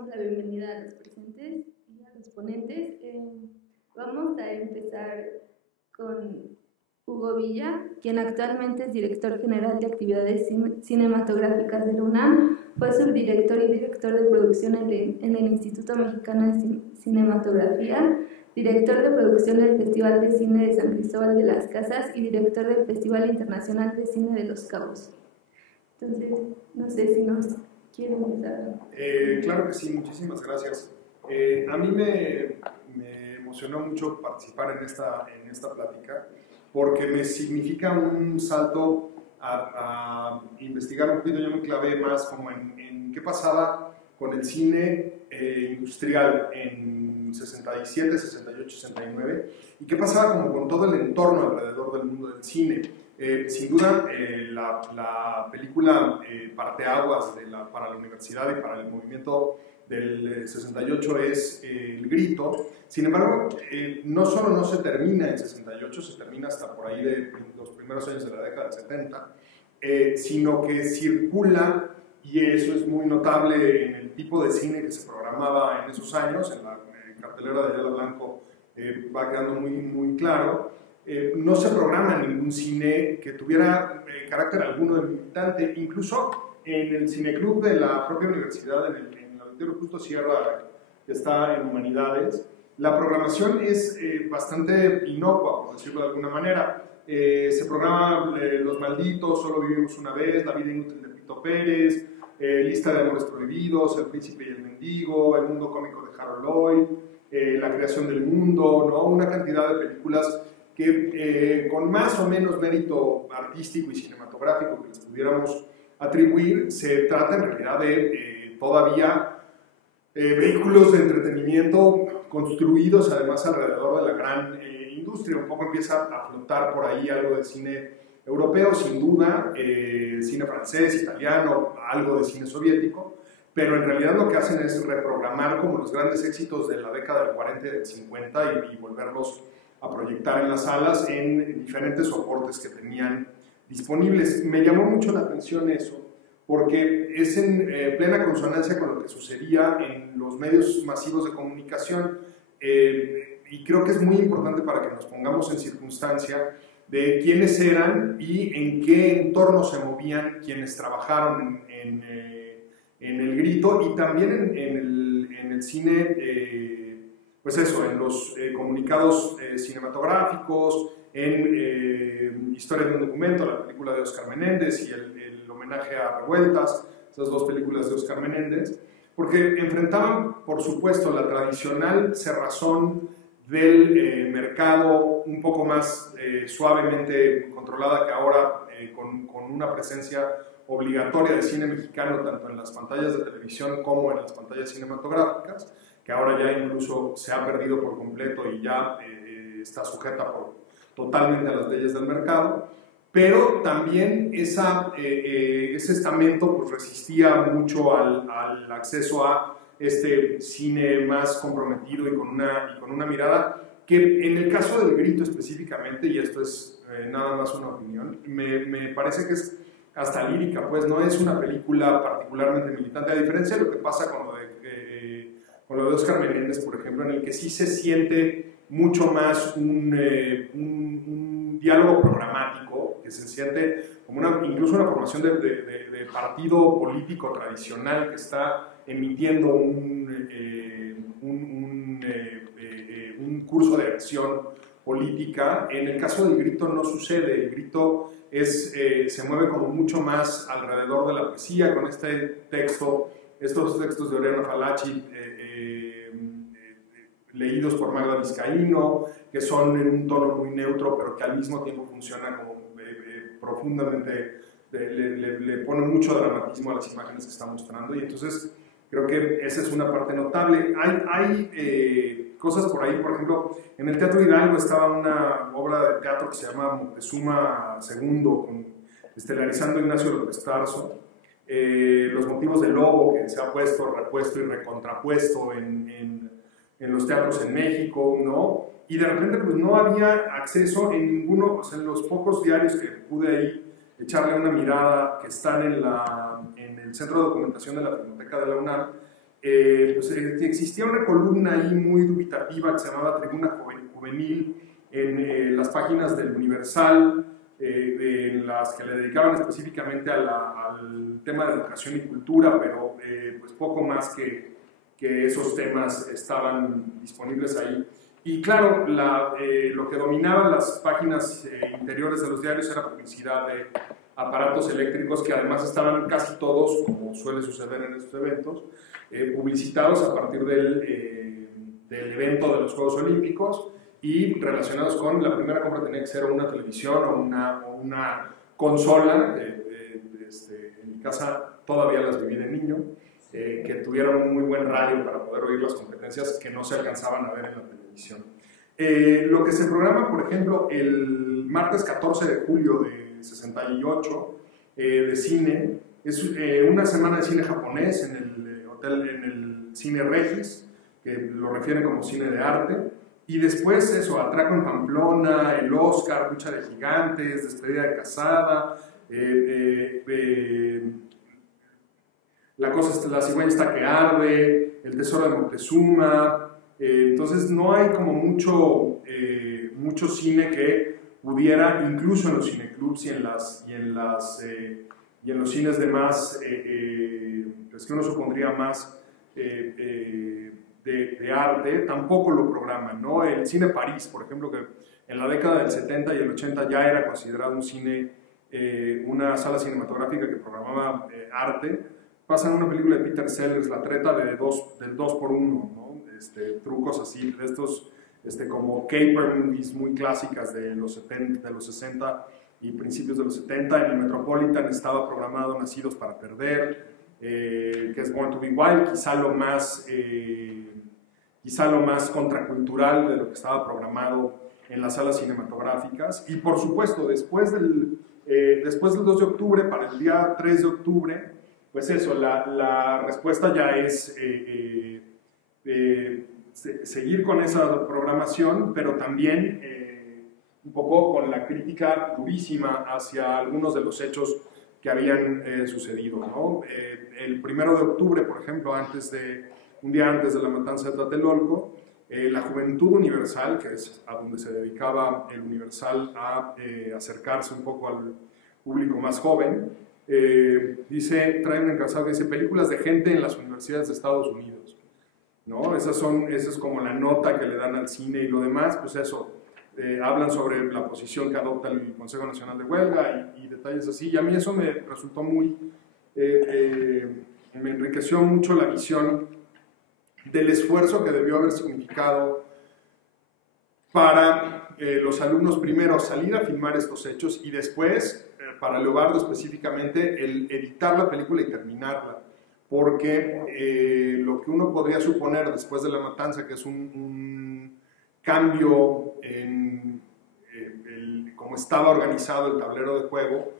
damos la bienvenida a los presentes y a los ponentes. Vamos a empezar con Hugo Villa, quien actualmente es director general de actividades cinematográficas de la UNAM, fue subdirector y director de producción en el Instituto Mexicano de Cinematografía, director de producción del Festival de Cine de San Cristóbal de las Casas y director del Festival Internacional de Cine de Los Cabos. Entonces, no sé si nos quieren empezar. Claro que sí, muchísimas gracias. A mí me emocionó mucho participar en esta plática porque me significa un salto a investigar un poquito. Yo me clavé más como en qué pasaba con el cine industrial en 67, 68, 69 y qué pasaba como con todo el entorno alrededor del mundo del cine. Sin duda, la película parteaguas para la universidad y para el movimiento del 68 es El Grito. Sin embargo, no solo no se termina en 68, se termina hasta por ahí de los primeros años de la década del 70, sino que circula, y eso es muy notable en el tipo de cine que se programaba en esos años, en la cartelera de Ayala Blanco va quedando muy, muy claro. No se programa ningún cine que tuviera carácter alguno de militante, incluso en el cineclub de la propia universidad, en el Auditorio Justo Sierra, que está en Humanidades, la programación es bastante inocua, por decirlo de alguna manera. Se programa Los Malditos, Solo Vivimos Una Vez, La Vida Inútil de Pito Pérez, Lista de Amores Prohibidos, El Príncipe y el Mendigo, El Mundo Cómico de Harold Lloyd, La Creación del Mundo, ¿no? Una cantidad de películas que con más o menos mérito artístico y cinematográfico que les pudiéramos atribuir, se trata en realidad de todavía vehículos de entretenimiento construidos además alrededor de la gran industria. Un poco empieza a flotar por ahí algo de cine europeo, sin duda, cine francés, italiano, algo de cine soviético, pero en realidad lo que hacen es reprogramar como los grandes éxitos de la década del 40 y del 50 y volverlos a proyectar en las salas en diferentes soportes que tenían disponibles. Me llamó mucho la atención eso, porque es en plena consonancia con lo que sucedía en los medios masivos de comunicación, y creo que es muy importante para que nos pongamos en circunstancia de quiénes eran y en qué entorno se movían quienes trabajaron en El Grito y también en el cine, pues eso, en los comunicados cinematográficos, en Historia de un Documento, la película de Óscar Menéndez y el homenaje a Revueltas, esas dos películas de Óscar Menéndez, porque enfrentaban, por supuesto, la tradicional cerrazón del mercado un poco más suavemente controlada que ahora, con una presencia obligatoria de cine mexicano tanto en las pantallas de televisión como en las pantallas cinematográficas, que ahora ya incluso se ha perdido por completo y ya está sujeta totalmente a las leyes del mercado, pero también ese estamento pues, resistía mucho al acceso a este cine más comprometido y con una mirada que en el caso del Grito específicamente, y esto es nada más una opinión, me parece que es hasta lírica, pues no es una película particularmente militante, a diferencia de lo que pasa con lo de Óscar Menéndez, por ejemplo, en el que sí se siente mucho más un diálogo programático, que se siente como incluso una formación de partido político tradicional que está emitiendo un curso de acción política. En el caso del Grito no sucede. El Grito se mueve como mucho más alrededor de la poesía, con estos textos de Oriana Fallaci leídos por Magda Vizcaíno, que son en un tono muy neutro, pero que al mismo tiempo funciona como profundamente, le pone mucho dramatismo a las imágenes que está mostrando, y entonces creo que esa es una parte notable. Hay cosas por ahí, por ejemplo, en el Teatro Hidalgo estaba una obra de teatro que se llama Moctezuma II, estelarizando a Ignacio López Tarso, Los Motivos del Lobo, que se ha puesto, repuesto y recontrapuesto en los teatros en México, ¿no? Y de repente pues no había acceso en ninguno, o sea, en los pocos diarios que pude ahí echarle una mirada que están en el Centro de Documentación de la Filmoteca de la UNAM, pues, existía una columna ahí muy dubitativa que se llamaba Tribuna Juvenil en las páginas del Universal, en las que le dedicaban específicamente al tema de educación y cultura, pero pues poco más que esos temas estaban disponibles ahí. Y claro, lo que dominaba las páginas interiores de los diarios era publicidad de aparatos eléctricos que además estaban casi todos, como suele suceder en estos eventos, publicitados a partir del evento de los Juegos Olímpicos y relacionados con la primera compra tenía que ser una televisión o una consola, en mi casa todavía las viví de niño, que tuvieran un muy buen radio para poder oír las competencias que no se alcanzaban a ver en la televisión. Lo que se programa, por ejemplo, el martes 14 de julio de 68 de cine, es una semana de cine japonés en el Cine Regis, que lo refieren como cine de arte, y después eso, Atraco en Pamplona, el Oscar, Lucha de Gigantes, Despedida de Casada, La cigüeña está que arde, El tesoro de Moctezuma. Entonces no hay como mucho cine que pudiera, incluso en los cineclubs y en los cines de más, pues que uno supondría más de arte, tampoco lo programan, ¿no? El Cine París, por ejemplo, que en la década del 70 y el 80 ya era considerado un cine, una sala cinematográfica que programaba arte, pasan una película de Peter Sellers, La treta del 2x1, ¿no? Trucos así, de estos como caper movies muy clásicas de los 60 y principios de los 70. En el Metropolitan estaba programado Nacidos para Perder, que es Born to be Wild, quizá lo más contracultural de lo que estaba programado en las salas cinematográficas. Y por supuesto, después del 2 de octubre, para el día 3 de octubre, pues eso, la respuesta ya es seguir con esa programación, pero también un poco con la crítica durísima hacia algunos de los hechos que habían sucedido, ¿no? El 1 de octubre, por ejemplo, un día antes de la matanza de Tlatelolco, la Juventud Universal, que es a donde se dedicaba el Universal a acercarse un poco al público más joven, trae un encabezado que dice películas de gente en las universidades de Estados Unidos, ¿no? Esa es como la nota que le dan al cine, y lo demás, pues eso, hablan sobre la posición que adopta el Consejo Nacional de Huelga y detalles así, y a mí eso me resultó me enriqueció mucho la visión del esfuerzo que debió haber significado para los alumnos primero salir a filmar estos hechos y después, para Leobardo específicamente, el editar la película y terminarla, porque lo que uno podría suponer después de la matanza, que es un cambio en cómo estaba organizado el tablero de juego,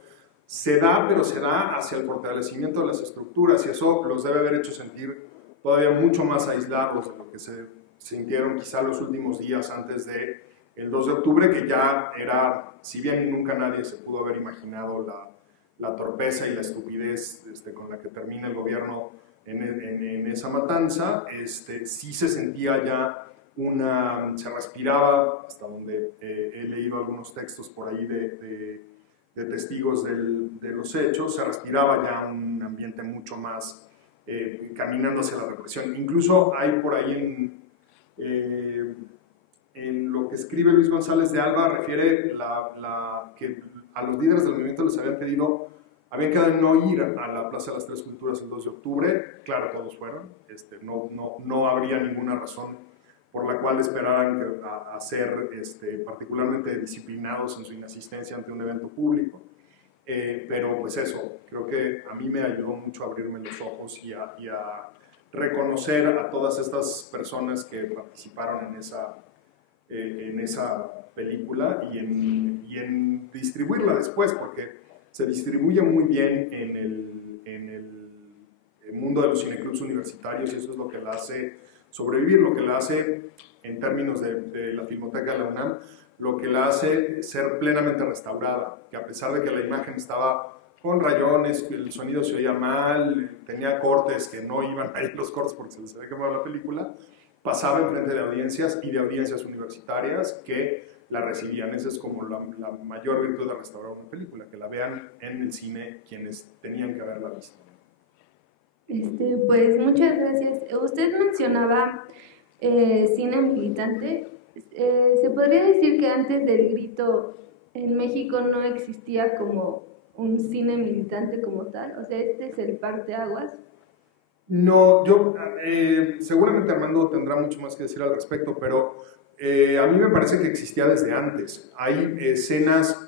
pero se da hacia el fortalecimiento de las estructuras, y eso los debe haber hecho sentir todavía mucho más aislados de lo que se sintieron quizá los últimos días antes del 2 de octubre, que ya era, si bien nunca nadie se pudo haber imaginado la torpeza y la estupidez con la que termina el gobierno en esa matanza, sí se sentía ya se respiraba, hasta donde he leído algunos textos por ahí de testigos de los hechos, se respiraba ya un ambiente mucho más caminando hacia la represión. Incluso hay por ahí en lo que escribe Luis González de Alba, refiere que a los líderes del movimiento les habían quedado en no ir a la Plaza de las Tres Culturas el 2 de octubre, claro, todos fueron, no habría ninguna razón por la cual esperaran a ser particularmente disciplinados en su inasistencia ante un evento público. Pero pues eso, creo que a mí me ayudó mucho a abrirme los ojos y a reconocer a todas estas personas que participaron en esa película y en distribuirla después, porque se distribuye muy bien en el mundo de los cineclubs universitarios, y eso es lo que la hace sobrevivir, lo que la hace en términos de la Filmoteca de la UNAM, lo que la hace ser plenamente restaurada, que a pesar de que la imagen estaba con rayones, el sonido se oía mal, tenía cortes que no iban a ir los cortes porque se les había quemado la película, pasaba enfrente de audiencias y de audiencias universitarias que la recibían. Esa es como la mayor virtud de restaurar una película, que la vean en el cine quienes tenían que haberla visto. Pues muchas gracias. Usted mencionaba cine militante. ¿Se podría decir que antes del Grito en México no existía como un cine militante como tal? O sea, este es el parteaguas. No, yo seguramente Armando tendrá mucho más que decir al respecto, pero a mí me parece que existía desde antes. Hay escenas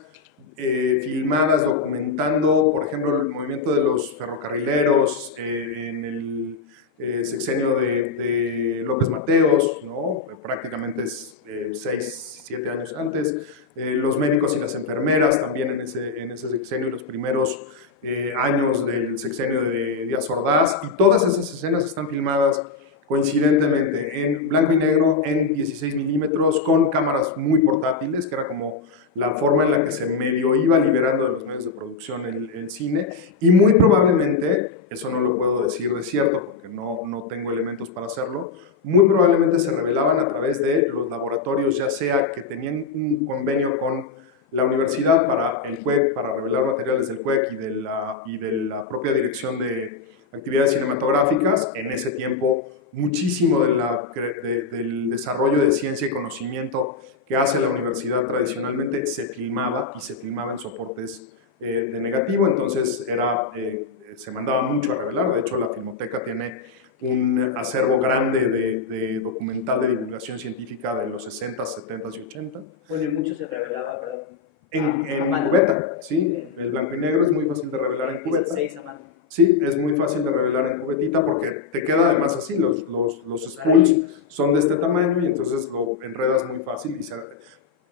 filmadas documentando, por ejemplo, el movimiento de los ferrocarrileros en el sexenio de López Mateos, ¿no? Prácticamente es 6, 7 años antes. Los médicos y las enfermeras también en ese sexenio y los primeros años del sexenio de Díaz Ordaz, y todas esas escenas están filmadas coincidentemente en blanco y negro, en 16 milímetros, con cámaras muy portátiles, que era como la forma en la que se medio iba liberando de los medios de producción el cine, y muy probablemente, eso no lo puedo decir de cierto porque no tengo elementos para hacerlo, muy probablemente se revelaban a través de los laboratorios, ya sea que tenían un convenio con la universidad para el CUEC, para revelar materiales del CUEC y de la propia dirección de actividades cinematográficas. En ese tiempo, muchísimo del desarrollo de ciencia y conocimiento que hace la universidad tradicionalmente se filmaba, y se filmaba en soportes de negativo, entonces se mandaba mucho a revelar. De hecho, la Filmoteca tiene un acervo grande de documental de divulgación científica de los 60, 70 y 80. Bueno, y mucho se revelaba, perdón. En cubeta, sí. El blanco y negro es muy fácil de revelar en cubeta. 16 a mano. Sí, es muy fácil de revelar en cubetita porque te queda además así, los spools son de este tamaño y entonces lo enredas muy fácil.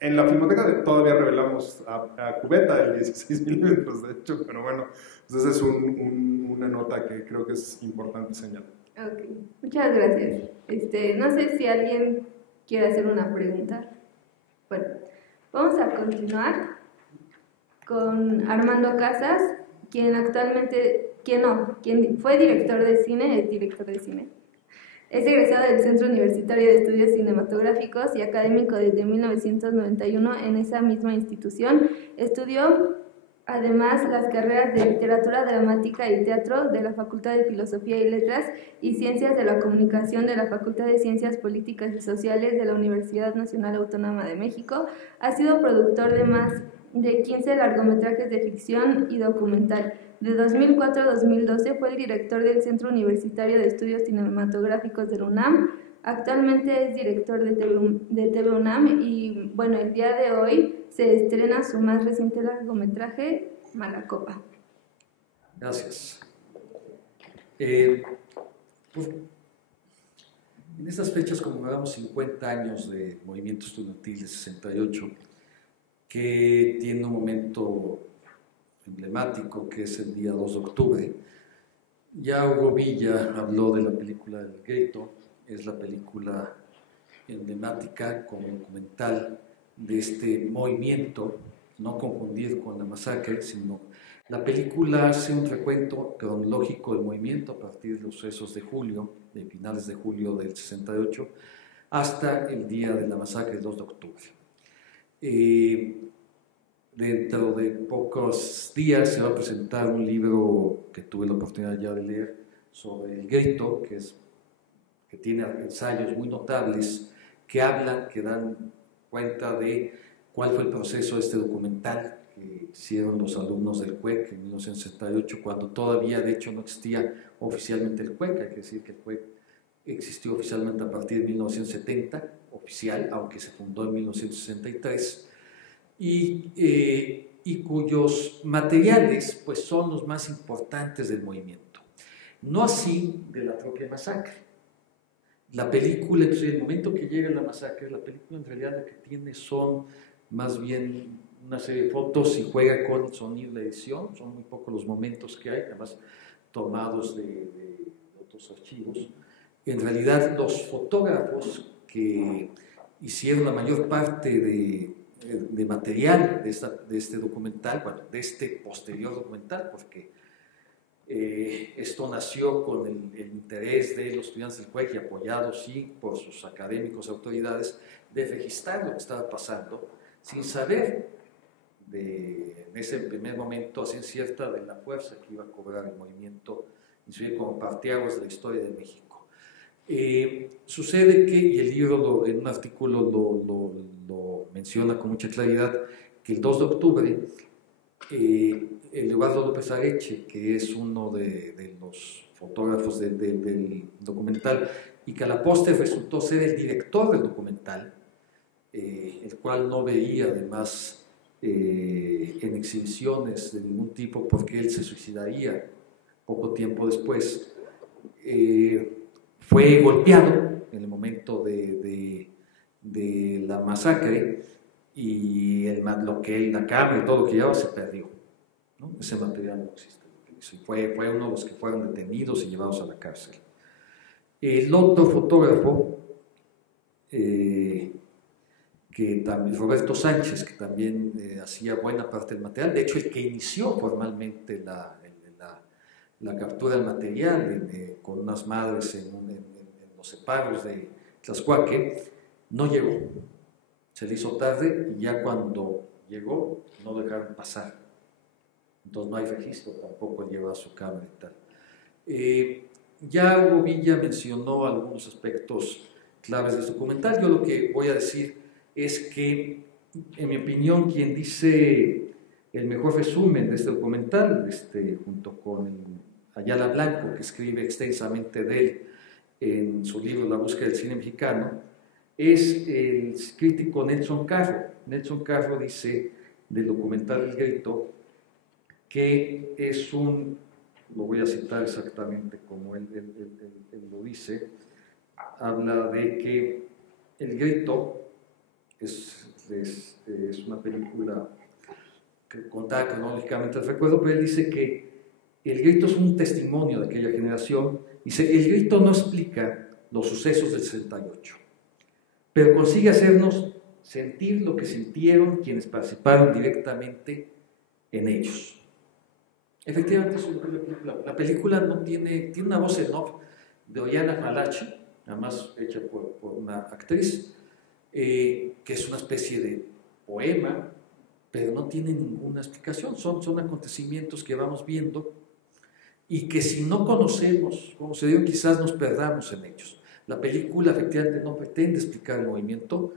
En la Filmoteca todavía revelamos a cubeta de 16 milímetros, de hecho, pero bueno, pues esa es una nota que creo que es importante señalar. Ok, muchas gracias. No sé si alguien quiere hacer una pregunta. Bueno, vamos a continuar con Armando Casas, quien fue director de cine, es director de cine. Es egresado del Centro Universitario de Estudios Cinematográficos y académico desde 1991 en esa misma institución. Estudió además las carreras de Literatura Dramática y Teatro de la Facultad de Filosofía y Letras y Ciencias de la Comunicación de la Facultad de Ciencias Políticas y Sociales de la Universidad Nacional Autónoma de México. Ha sido productor de más de 15 largometrajes de ficción y documental. De 2004 a 2012 fue el director del Centro Universitario de Estudios Cinematográficos de la UNAM. Actualmente es director de TV UNAM y bueno, el día de hoy se estrena su más reciente largometraje, Malacopa. Gracias. En estas fechas conmemoramos 50 años de movimiento estudiantil de 68, que tiene un momento emblemático que es el día 2 de octubre. Ya Hugo Villa habló de la película del Grito, es la película emblemática como documental de este movimiento, no confundir con la masacre, sino la película hace un recuento cronológico del movimiento a partir de los sucesos de julio, de finales de julio del 68, hasta el día de la masacre del 2 de octubre. Dentro de pocos días se va a presentar un libro que tuve la oportunidad ya de leer sobre el Grito, que tiene ensayos muy notables que hablan, que dan cuenta de cuál fue el proceso de este documental que hicieron los alumnos del CUEC en 1968, cuando todavía de hecho no existía oficialmente el CUEC. Hay que decir que el CUEC existió oficialmente a partir de 1970, oficial, aunque se fundó en 1963, y cuyos materiales pues, son los más importantes del movimiento. No así de la propia masacre. La película, en el momento que llega la masacre, la película en realidad lo que tiene son más bien una serie de fotos y juega con el sonido de edición. Son muy pocos los momentos que hay, además tomados de otros archivos. En realidad los fotógrafos que hicieron la mayor parte de de material de este documental, bueno, de este posterior documental, porque esto nació con el interés de los estudiantes del CUEC y apoyados sí por sus académicos y autoridades de registrar lo que estaba pasando sin saber en ese primer momento a ciencia cierta de la fuerza que iba a cobrar el movimiento, inclusive como parteaguas de la historia de México. Sucede que, y el libro en un artículo lo menciona con mucha claridad, que el 2 de octubre Eduardo López Areche, que es uno de los fotógrafos del documental y que a la postre resultó ser el director del documental, el cual no veía además en exhibiciones de ningún tipo porque él se suicidaría poco tiempo después, fue golpeado en el momento de la masacre y la cámara y todo lo que llevaba se perdió, ¿no? Ese material no existe. Fue uno de los que fueron detenidos y llevados a la cárcel. El otro fotógrafo, Roberto Sánchez, que también hacía buena parte del material, de hecho el que inició formalmente la captura del material con unas madres en los separos de Tlaxcuaque, no llegó. Se le hizo tarde y ya cuando llegó no dejaron pasar. Entonces no hay registro, tampoco lleva su cámara y tal. Ya Hugo Villa mencionó algunos aspectos claves de este documental. Yo lo que voy a decir es que, en mi opinión, quien dice el mejor resumen de este documental, junto con Ayala Blanco, que escribe extensamente de él en su libro La búsqueda del cine mexicano, es el crítico Nelson Carro. Nelson Carro dice del documental El Grito que es lo voy a citar exactamente como él lo dice, habla de que El Grito es una película que contada cronológicamente el recuerdo, pero él dice que El Grito es un testimonio de aquella generación. Dice, El Grito no explica los sucesos del 68, pero consigue hacernos sentir lo que sintieron quienes participaron directamente en ellos. Efectivamente, la película no tiene una voz en off de Ollana Malachi, además hecha por una actriz, que es una especie de poema, pero no tiene ninguna explicación, son acontecimientos que vamos viendo y que si no conocemos cómo se dio, quizás nos perdamos en ellos. La película efectivamente no pretende explicar el movimiento,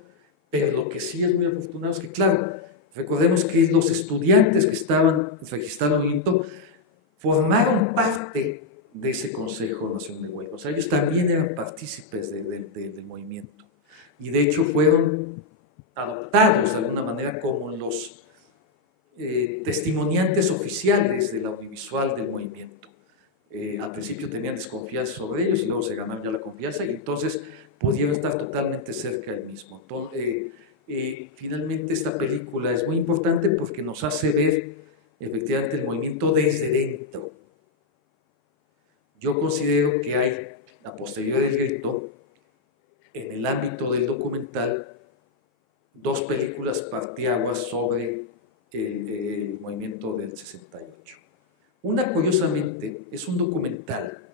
pero lo que sí es muy afortunado es que, claro, recordemos que los estudiantes que estaban registrando el movimiento formaron parte de ese Consejo Nacional de Huelga. O sea, ellos también eran partícipes del movimiento. Y de hecho fueron adoptados de alguna manera como los testimoniantes oficiales del audiovisual del movimiento. Al principio tenían desconfianza sobre ellos y luego se ganaron ya la confianza y entonces pudieron estar totalmente cerca del mismo. Entonces, finalmente esta película es muy importante porque nos hace ver efectivamente el movimiento desde dentro. Yo considero que hay, a posteriori del Grito, en el ámbito del documental, dos películas parteaguas sobre el movimiento del 68. Una, curiosamente, es un documental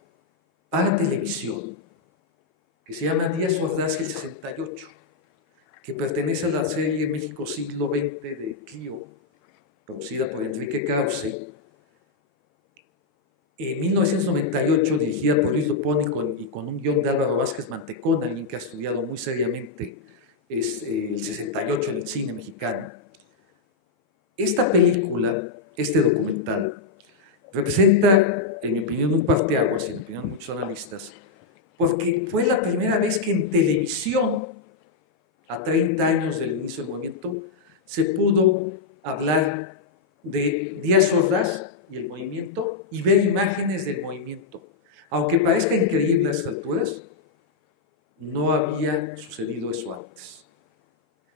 para televisión que se llama Díaz Ordaz y el 68, que pertenece a la serie México Siglo XX de Clio, producida por Enrique Krause, en 1998, dirigida por Luis Lopón y con un guión de Álvaro Vázquez Mantecón, alguien que ha estudiado muy seriamente el 68 en el cine mexicano. Esta película, este documental, representa, en mi opinión, un parteaguas, y en la opinión de muchos analistas, porque fue la primera vez que en televisión, a 30 años del inicio del movimiento, se pudo hablar de Díaz Ordaz y el movimiento y ver imágenes del movimiento. Aunque parezca increíble a estas alturas, no había sucedido eso antes.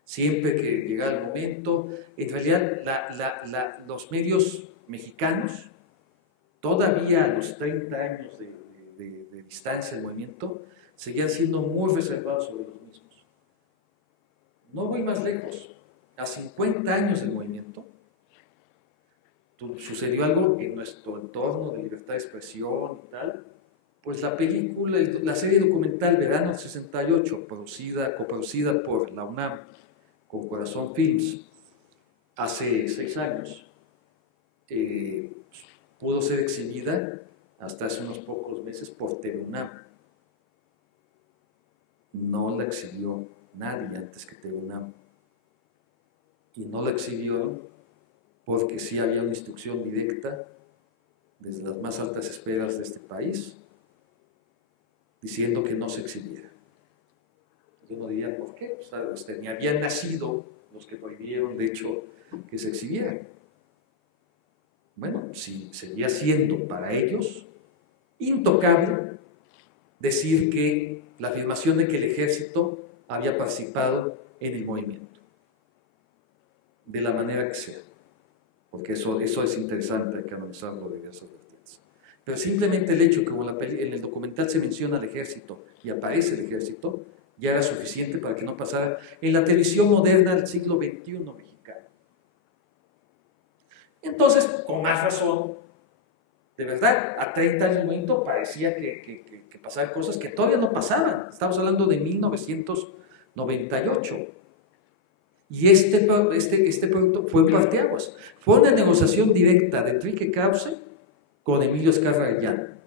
Siempre que llegaba el momento, en realidad los medios mexicanos, todavía a los 30 años de distancia del movimiento, seguían siendo muy reservados sobre los mismos. No voy más lejos. a 50 años del movimiento, sucedió algo en nuestro entorno de libertad de expresión y tal, pues la película, la serie documental Verano del 68, coproducida por la UNAM con Corazón Films, hace 6 años, pudo ser exhibida hasta hace unos pocos meses por TVUNAM. No la exhibió nadie antes que TVUNAM. Y no la exhibieron porque sí había una instrucción directa desde las más altas esferas de este país diciendo que no se exhibiera. Yo no diría por qué, pues, ni habían nacido los que prohibieron, de hecho, que se exhibieran. Bueno, sí, seguía siendo para ellos intocable decir que la afirmación de que el ejército había participado en el movimiento, de la manera que sea, porque eso es interesante, hay que analizarlo de diversas vertientes. Pero simplemente el hecho que como en el documental se menciona al ejército y aparece el ejército, ya era suficiente para que no pasara en la televisión moderna del siglo XXI mexicano. Entonces, con más razón, de verdad, a 30 años del momento parecía que pasaban cosas que todavía no pasaban. Estamos hablando de 1998. Y este producto fue parteaguas. Fue una negociación directa de Enrique Krause con Emilio Azcárraga Gallán.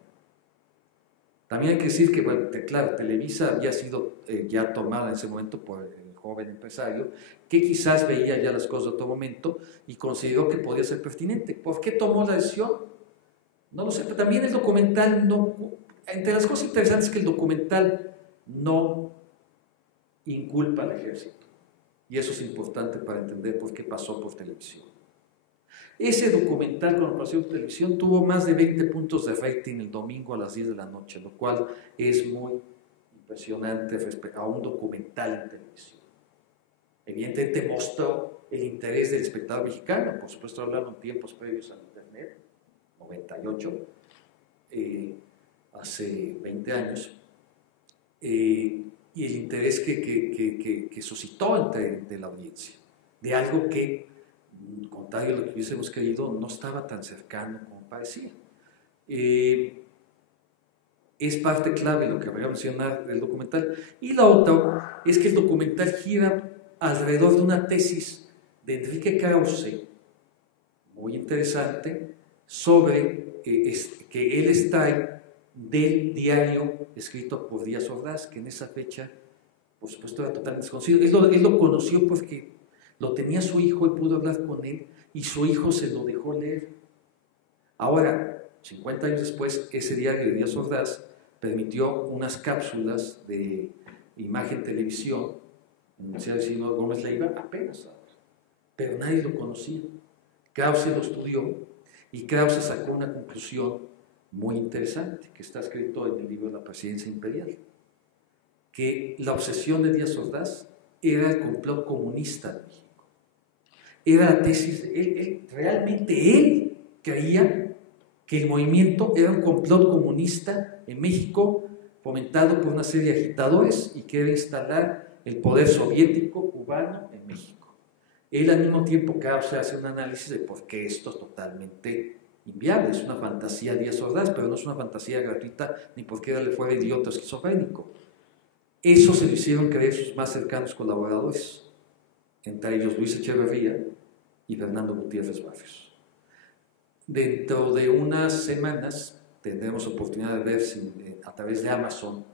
También hay que decir que, bueno, claro, Televisa había sido ya tomada en ese momento por el joven empresario, que quizás veía ya las cosas de otro momento y consideró que podía ser pertinente. ¿Por qué tomó la decisión? No lo sé, pero también el documental no... Entre las cosas interesantes es que el documental no inculpa al ejército. Y eso es importante para entender por qué pasó por televisión. Ese documental, cuando pasó por televisión, tuvo más de 20 puntos de rating el domingo a las 10 de la noche, lo cual es muy impresionante respecto a un documental en televisión. Evidentemente mostró el interés del espectador mexicano, por supuesto hablando en tiempos previos al Internet, 98, hace 20 años, y el interés que suscitó entre la audiencia, de algo que, contrario a lo que hubiésemos querido, no estaba tan cercano como parecía. Es parte clave lo que voy a mencionar del documental. Y la otra es que el documental gira alrededor de una tesis de Enrique Krause, muy interesante, sobre que él extrae del diario escrito por Díaz Ordaz, que en esa fecha, por supuesto, era totalmente desconocido. Él lo conoció porque lo tenía su hijo y pudo hablar con él, y su hijo se lo dejó leer. Ahora, 50 años después, ese diario de Díaz Ordaz permitió unas cápsulas de imagen televisión en la Universidad de Sino Gómez Leiva apenas ahora, pero nadie lo conocía. Krause lo estudió y Krause sacó una conclusión muy interesante que está escrito en el libro La Presidencia Imperial, que la obsesión de Díaz Ordaz era el complot comunista de México. Era la tesis de realmente él creía que el movimiento era un complot comunista en México fomentado por una serie de agitadores y que era instalar el poder soviético cubano en México. Él al mismo tiempo que hace un análisis de por qué esto es totalmente inviable, es una fantasía Díaz Ordaz, pero no es una fantasía gratuita ni porque él fuera idiota esquizofrénico. Eso se lo hicieron creer sus más cercanos colaboradores, entre ellos Luis Echeverría y Fernando Gutiérrez Barrios. Dentro de unas semanas tendremos oportunidad de ver a través de Amazon,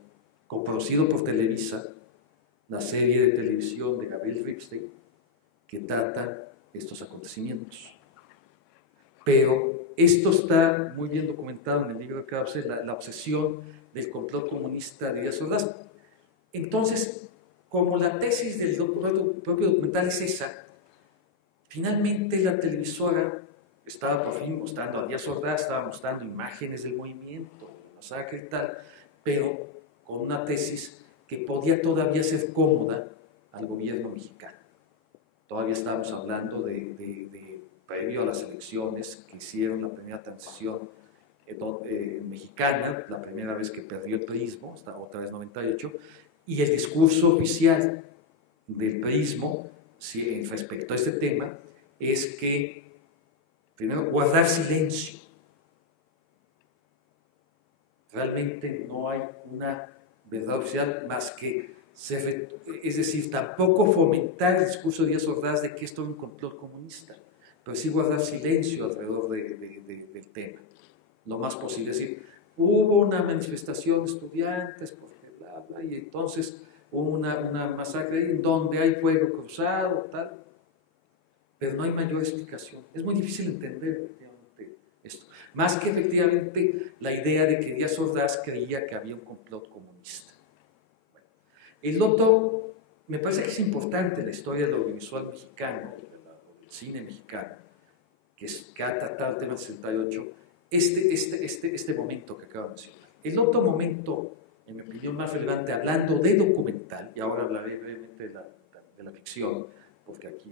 coproducido por Televisa, la serie de televisión de Gabriel Ripstein que trata estos acontecimientos. Pero esto está muy bien documentado en el libro de Krause, la obsesión del complot comunista de Díaz Ordaz. Entonces, como la tesis del propio documental es esa, finalmente la televisora estaba por fin mostrando a Díaz Ordaz, estaba mostrando imágenes del movimiento, masacre y tal, pero con una tesis que podía todavía ser cómoda al gobierno mexicano. Todavía estábamos hablando de previo a las elecciones que hicieron la primera transición mexicana, la primera vez que perdió el priismo, hasta otra vez 98, y el discurso oficial del priismo respecto a este tema es que, primero, guardar silencio. Realmente no hay una verdad oficial más que, es decir, tampoco fomentar el discurso de Díaz Ordaz de que esto es un complot comunista, pero sí guardar silencio alrededor del tema, lo más posible. Es decir, hubo una manifestación de estudiantes, porque bla, bla, y entonces hubo una masacre en donde hay fuego cruzado, tal, pero no hay mayor explicación. Es muy difícil entender efectivamente esto. Más que efectivamente la idea de que Díaz Ordaz creía que había un complot comunista. Bueno, el otro, me parece que es importante la historia del audiovisual mexicano, del cine mexicano, que ha tratado el tema del 68, este momento que acabo de mencionar. El otro momento, en mi opinión, más relevante, hablando de documental, y ahora hablaré brevemente de la ficción, porque aquí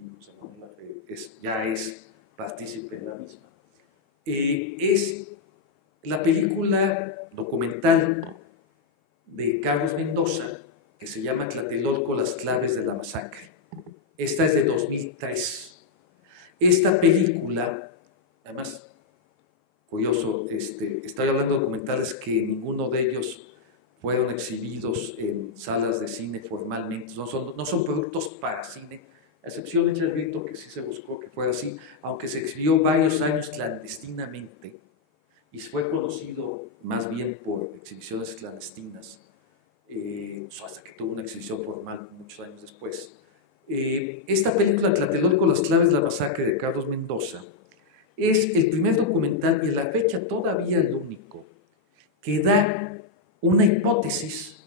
ya es partícipe de la misma, es la película documental de Carlos Mendoza que se llama Tlatelolco, las claves de la masacre. Esta es de 2003. Esta película, además, curioso, estoy hablando de documentales que ninguno de ellos fueron exhibidos en salas de cine formalmente, no son productos para cine, a excepción de El Grito, que sí se buscó que fuera así, aunque se exhibió varios años clandestinamente y fue conocido más bien por exhibiciones clandestinas, hasta que tuvo una exhibición formal muchos años después. Esta película, Tlatelolco, las claves de la masacre, de Carlos Mendoza, es el primer documental y a la fecha todavía el único que da una hipótesis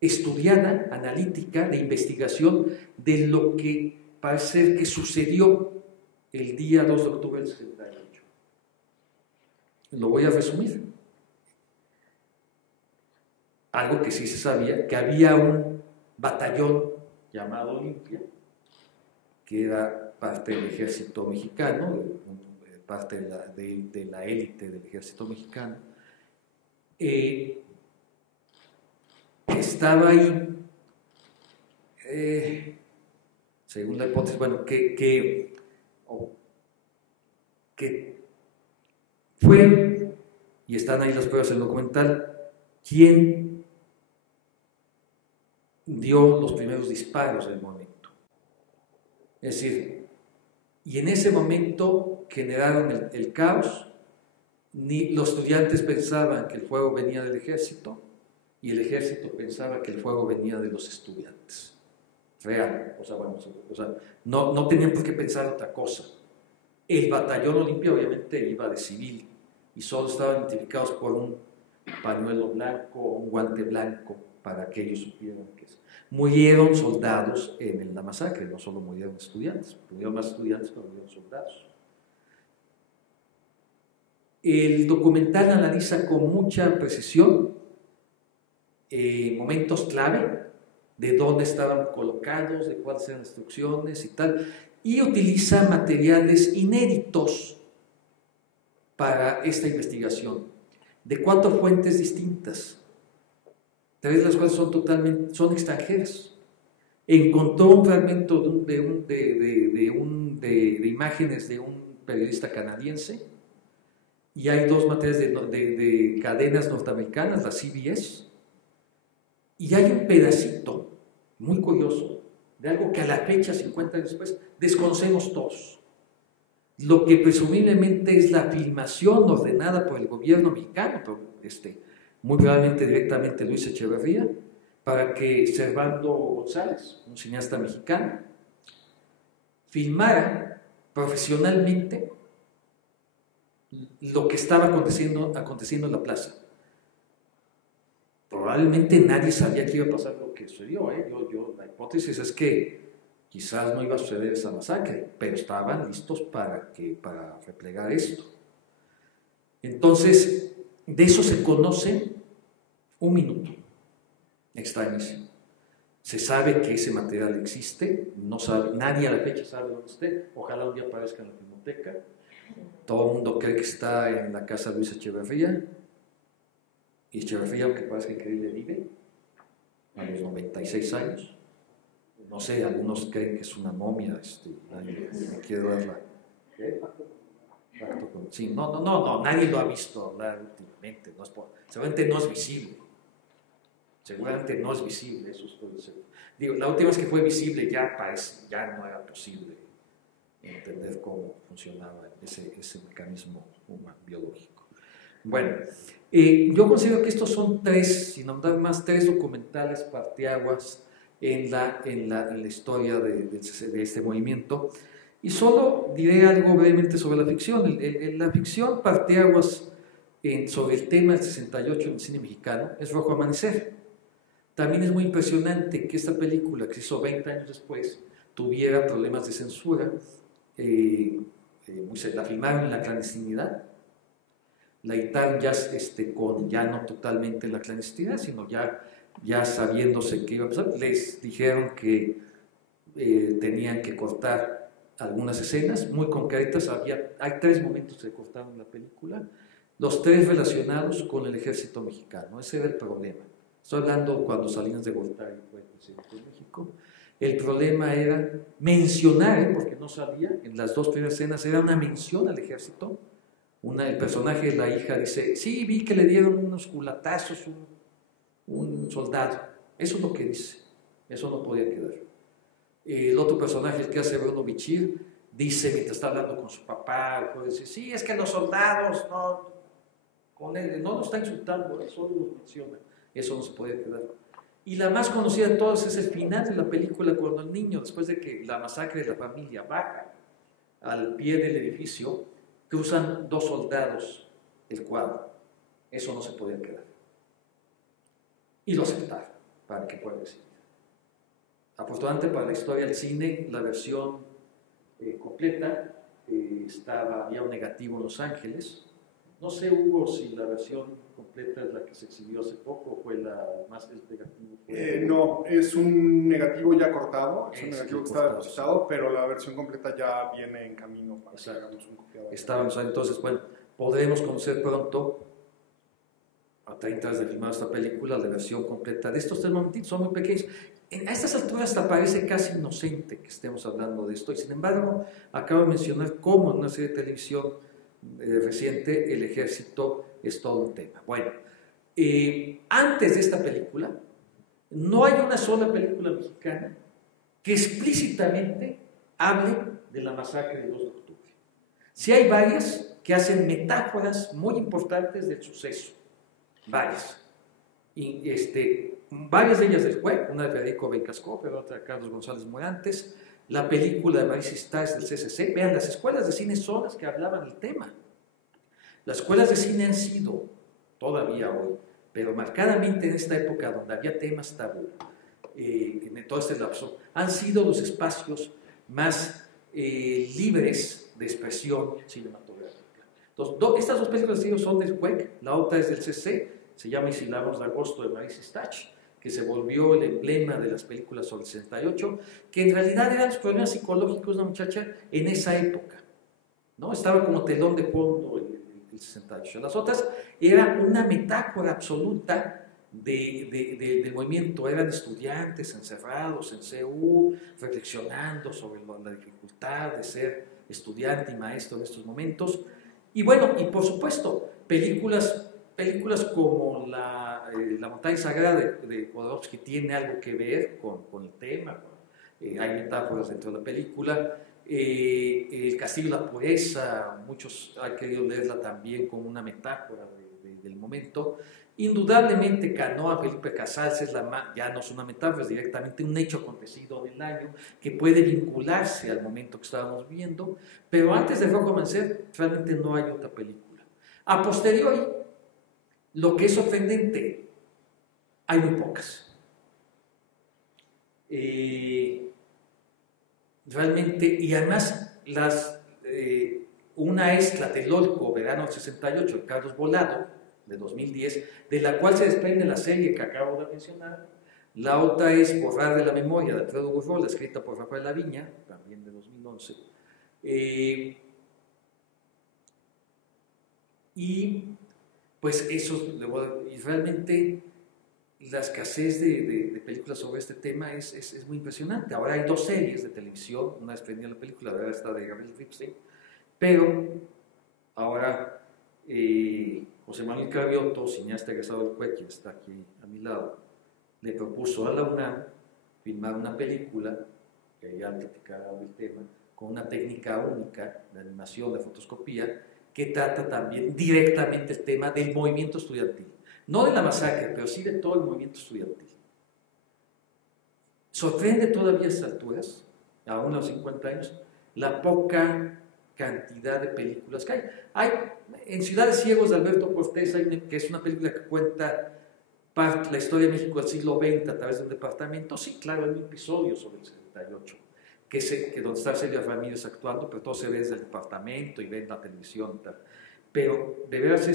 estudiada, analítica, de investigación de lo que parece ser que sucedió el día 2 de octubre del 68. Lo voy a resumir. Algo que sí se sabía, que había un batallón llamado Olimpia, que era parte del ejército mexicano, parte de la élite del ejército mexicano, estaba ahí, según la hipótesis, bueno, que fue, y están ahí las pruebas del documental, quien dio los primeros disparos del momento. Es decir, y en ese momento generaron el caos. Ni los estudiantes pensaban que el fuego venía del ejército y el ejército pensaba que el fuego venía de los estudiantes. Real, no tenían por qué pensar otra cosa. El batallón Olimpia obviamente iba de civil y solo estaban identificados por un pañuelo blanco o un guante blanco para que ellos supieran que es. Murieron soldados en la masacre, no solo murieron estudiantes, murieron más estudiantes, pero murieron soldados. El documental analiza con mucha precisión momentos clave de dónde estaban colocados, de cuáles eran las instrucciones y tal, y utiliza materiales inéditos para esta investigación, de 4 fuentes distintas, 3 de las cuales son extranjeras. Encontró un fragmento de imágenes de un periodista canadiense, y hay 2 materiales de cadenas norteamericanas, la CBS, y hay un pedacito muy curioso de algo que a la fecha, 50 años después, desconocemos todos. Lo que presumiblemente es la filmación ordenada por el gobierno mexicano, pero muy probablemente directamente Luis Echeverría, para que Servando González, un cineasta mexicano, filmara profesionalmente lo que estaba aconteciendo en la plaza. Probablemente nadie sabía que iba a pasar lo que sucedió. La hipótesis es que quizás no iba a suceder esa masacre, pero estaban listos para replegar esto. Entonces, de eso se conoce 1 minuto. Extrañísimo. Se sabe que ese material existe, nadie a la fecha sabe dónde esté, ojalá un día aparezca en la filmoteca. Todo el mundo cree que está en la casa de Luis Echeverría, y Echeverría, aunque parezca increíble, vive a los 96 años. no sé, algunos creen que es una momia, nadie quiere verla. ¿Qué? Sí, no, nadie lo ha visto hablar últimamente, seguramente no es visible. Seguramente no es visible, eso puede ser. Digo, la última vez que fue visible ya no era posible entender cómo funcionaba ese mecanismo humano, biológico. Bueno, yo considero que estos son tres, sin ahondar más, tres documentales parteaguas en la historia de este movimiento. Y solo diré algo brevemente sobre la ficción. La ficción parteaguas sobre el tema del 68 en el cine mexicano es Rojo Amanecer. También es muy impresionante que esta película, que se hizo 20 años después, tuviera problemas de censura. La filmaron en la clandestinidad, la editaron ya no totalmente en la clandestinidad, sino ya sabiéndose que iba a pasar. Les dijeron que tenían que cortar algunas escenas muy concretas. Hay 3 momentos que se cortaron en la película, los 3 relacionados con el ejército mexicano. Ese era el problema. Estoy hablando cuando Salinas de Gortari fue presidente de México. El problema era mencionar, porque no sabía, en las 2 primeras escenas era una mención al ejército. El personaje de la hija dice, sí, vi que le dieron unos culatazos un soldado. Eso es lo que dice, eso no podía quedar. El otro personaje, el que hace Bruno Bichir, dice, mientras está hablando con su papá, puede decir, sí, es que los soldados no lo está insultando, solo los menciona. Eso no se podía quedar. Y la más conocida de todas es el final de la película, cuando el niño, después de que la masacre de la familia baja al pie del edificio, cruzan 2 soldados el cuadro. Eso no se podía quedar. Y lo aceptaron para que pueda existir. Afortunadamente para la historia del cine, la versión completa había un negativo en Los Ángeles. No sé, Hugo, si la versión completa es la que se exhibió hace poco o fue la más negativo. No, es un negativo ya cortado, es un negativo que está cortado, depositado, pero la versión completa ya viene en camino para que hagamos un copiado. Entonces, bueno, podremos conocer pronto, a 30 años de filmar esta película, la versión completa de estos 3 momentitos. Son muy pequeños. A estas alturas hasta parece casi inocente que estemos hablando de esto, y sin embargo, acabo de mencionar cómo en una serie de televisión reciente el ejército es todo un tema. Bueno, antes de esta película no hay una sola película mexicana que explícitamente hable de la masacre del 2 de octubre. Sí hay varias que hacen metáforas muy importantes del suceso, varias. Y varias de ellas del juez, una de Federico Bencasco, pero otra de Carlos González Morantes, la película de Marisa Stars del CCC. Vean, las escuelas de cine son las que hablaban del tema. Las escuelas de cine han sido, todavía hoy, pero marcadamente en esta época donde había temas tabú, en todo este lapso, han sido los espacios más libres de expresión cinematográfica. Entonces, estas 2 películas son del CUEC, la otra es del CC, se llama Y si la vamos de agosto, de Marisa Stach, que se volvió el emblema de las películas sobre el 68, que en realidad eran los problemas psicológicos de una muchacha en esa época, ¿no? Estaba como telón de fondo el 68. Las otras era una metáfora absoluta del movimiento. Eran estudiantes encerrados en CU, reflexionando sobre la dificultad de ser estudiante y maestro en estos momentos. Y bueno, y por supuesto, películas como La montaña sagrada de Jodorowsky tiene algo que ver con el tema. Hay metáforas dentro de la película. El castillo de la pureza, muchos han querido leerla también como una metáfora del momento. Indudablemente Canoa, Felipe Casals, ya no es una metáfora, es directamente un hecho acontecido del año que puede vincularse al momento que estábamos viendo, pero antes de Rojo Amanecer realmente no hay otra película. A posteriori, lo que es sorprendente, hay muy pocas. Realmente, y además una es Tlatelolco, verano del 68, de Carlos Volado, de 2010, de la cual se desprende la serie que acabo de mencionar. La otra es Borrar de la memoria, de Alfredo Gurrola, escrita por Rafael Laviña, también de 2011. Y pues eso, y realmente la escasez de películas sobre este tema es muy impresionante. Ahora hay 2 series de televisión, una desprendida la película, de esta de Gabriel Ripstein, pero ahora José Manuel Cravioto, cineasta egresado del CUEC, quien está aquí a mi lado, le propuso a la UNAM filmar una película, que ya platicará del tema, con una técnica única de animación, de fotoscopía, que trata también directamente el tema del movimiento estudiantil. No de la masacre, pero sí de todo el movimiento estudiantil. Sorprende todavía a estas alturas, aún a los 50 años, la poca cantidad de películas que hay. En Ciudades Ciegos de Alberto Cortés, que es una película que cuenta la historia de México del siglo XX a través de un departamento. Sí, claro, hay un episodio sobre el 78, que donde está Celia Ramírez actuando, pero todo se ve desde el departamento y ven la televisión y tal. Pero de veras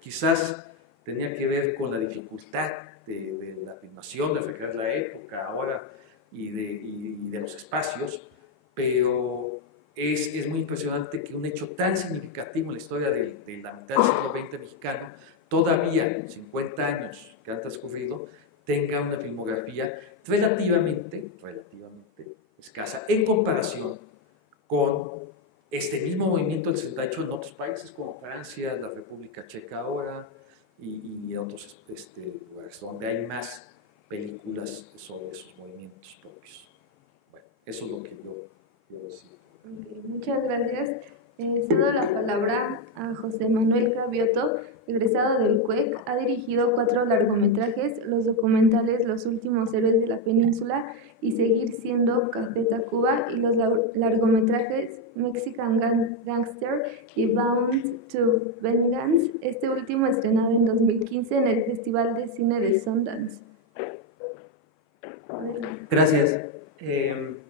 quizás tenía que ver con la dificultad de la filmación, de recrear la época ahora y de los espacios, pero es muy impresionante que un hecho tan significativo en la historia de la mitad del siglo XX mexicano, todavía 50 años que han transcurrido, tenga una filmografía relativamente escasa en comparación con este mismo movimiento del 68 en otros países como Francia, la República Checa ahora y otros lugares donde hay más películas sobre esos movimientos propios. Bueno, eso es lo que yo quiero decir. Okay, muchas gracias. Cedo la palabra a José Manuel Cravioto, egresado del CUEC. Ha dirigido 4 largometrajes, los documentales Los últimos héroes de la península y Seguir siendo Café Tacuba, y los largometrajes Mexican Gangster y Bound to Vengeance, este último estrenado en 2015 en el Festival de Cine de Sundance. Gracias.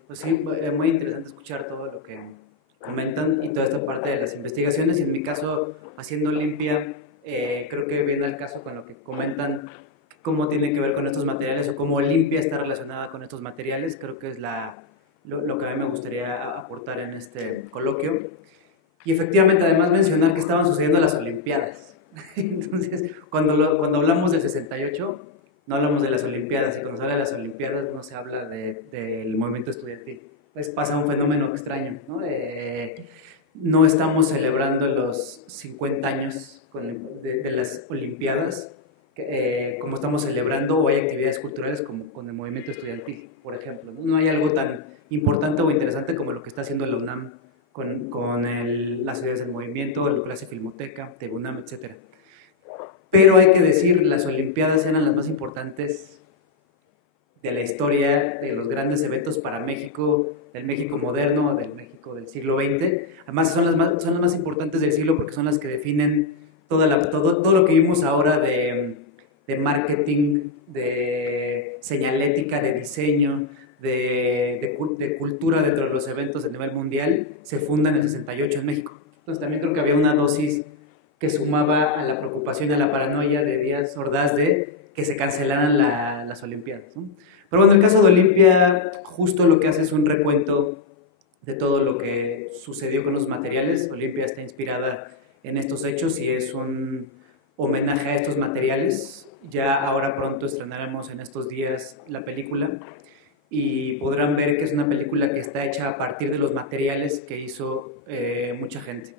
Pues sí, muy interesante escuchar todo lo que comentan y toda esta parte de las investigaciones, y en mi caso, haciendo limpia, creo que viene al caso con lo que comentan, cómo tiene que ver con estos materiales o cómo limpia está relacionada con estos materiales. Creo que es lo que a mí me gustaría aportar en este coloquio. Y efectivamente, además, mencionar que estaban sucediendo las Olimpiadas. Entonces, cuando hablamos del 68, no hablamos de las Olimpiadas, y cuando se habla de las Olimpiadas no se habla del movimiento estudiantil. Pues pasa un fenómeno extraño, ¿no? No estamos celebrando los 50 años de las Olimpiadas como estamos celebrando, o hay actividades culturales como con el movimiento estudiantil, por ejemplo. No hay algo tan importante o interesante como lo que está haciendo la UNAM con las ciudades del movimiento, la clase Filmoteca, de UNAM, etc. Pero hay que decir, las Olimpiadas eran las más importantes de la historia, de los grandes eventos para México, del México moderno, del México del siglo XX. Además son las más importantes del siglo porque son las que definen todo lo que vimos ahora de marketing, de señalética, de diseño, de cultura dentro de los eventos a nivel mundial, se funda en el 68 en México. Entonces también creo que había una dosis que sumaba a la preocupación y a la paranoia de Díaz Ordaz de que se cancelaran las Olimpiadas, ¿no? Pero bueno, el caso de Olimpia justo lo que hace es un recuento de todo lo que sucedió con los materiales. Olimpia está inspirada en estos hechos y es un homenaje a estos materiales. Ya ahora pronto estrenaremos en estos días la película y podrán ver que es una película que está hecha a partir de los materiales que hizo mucha gente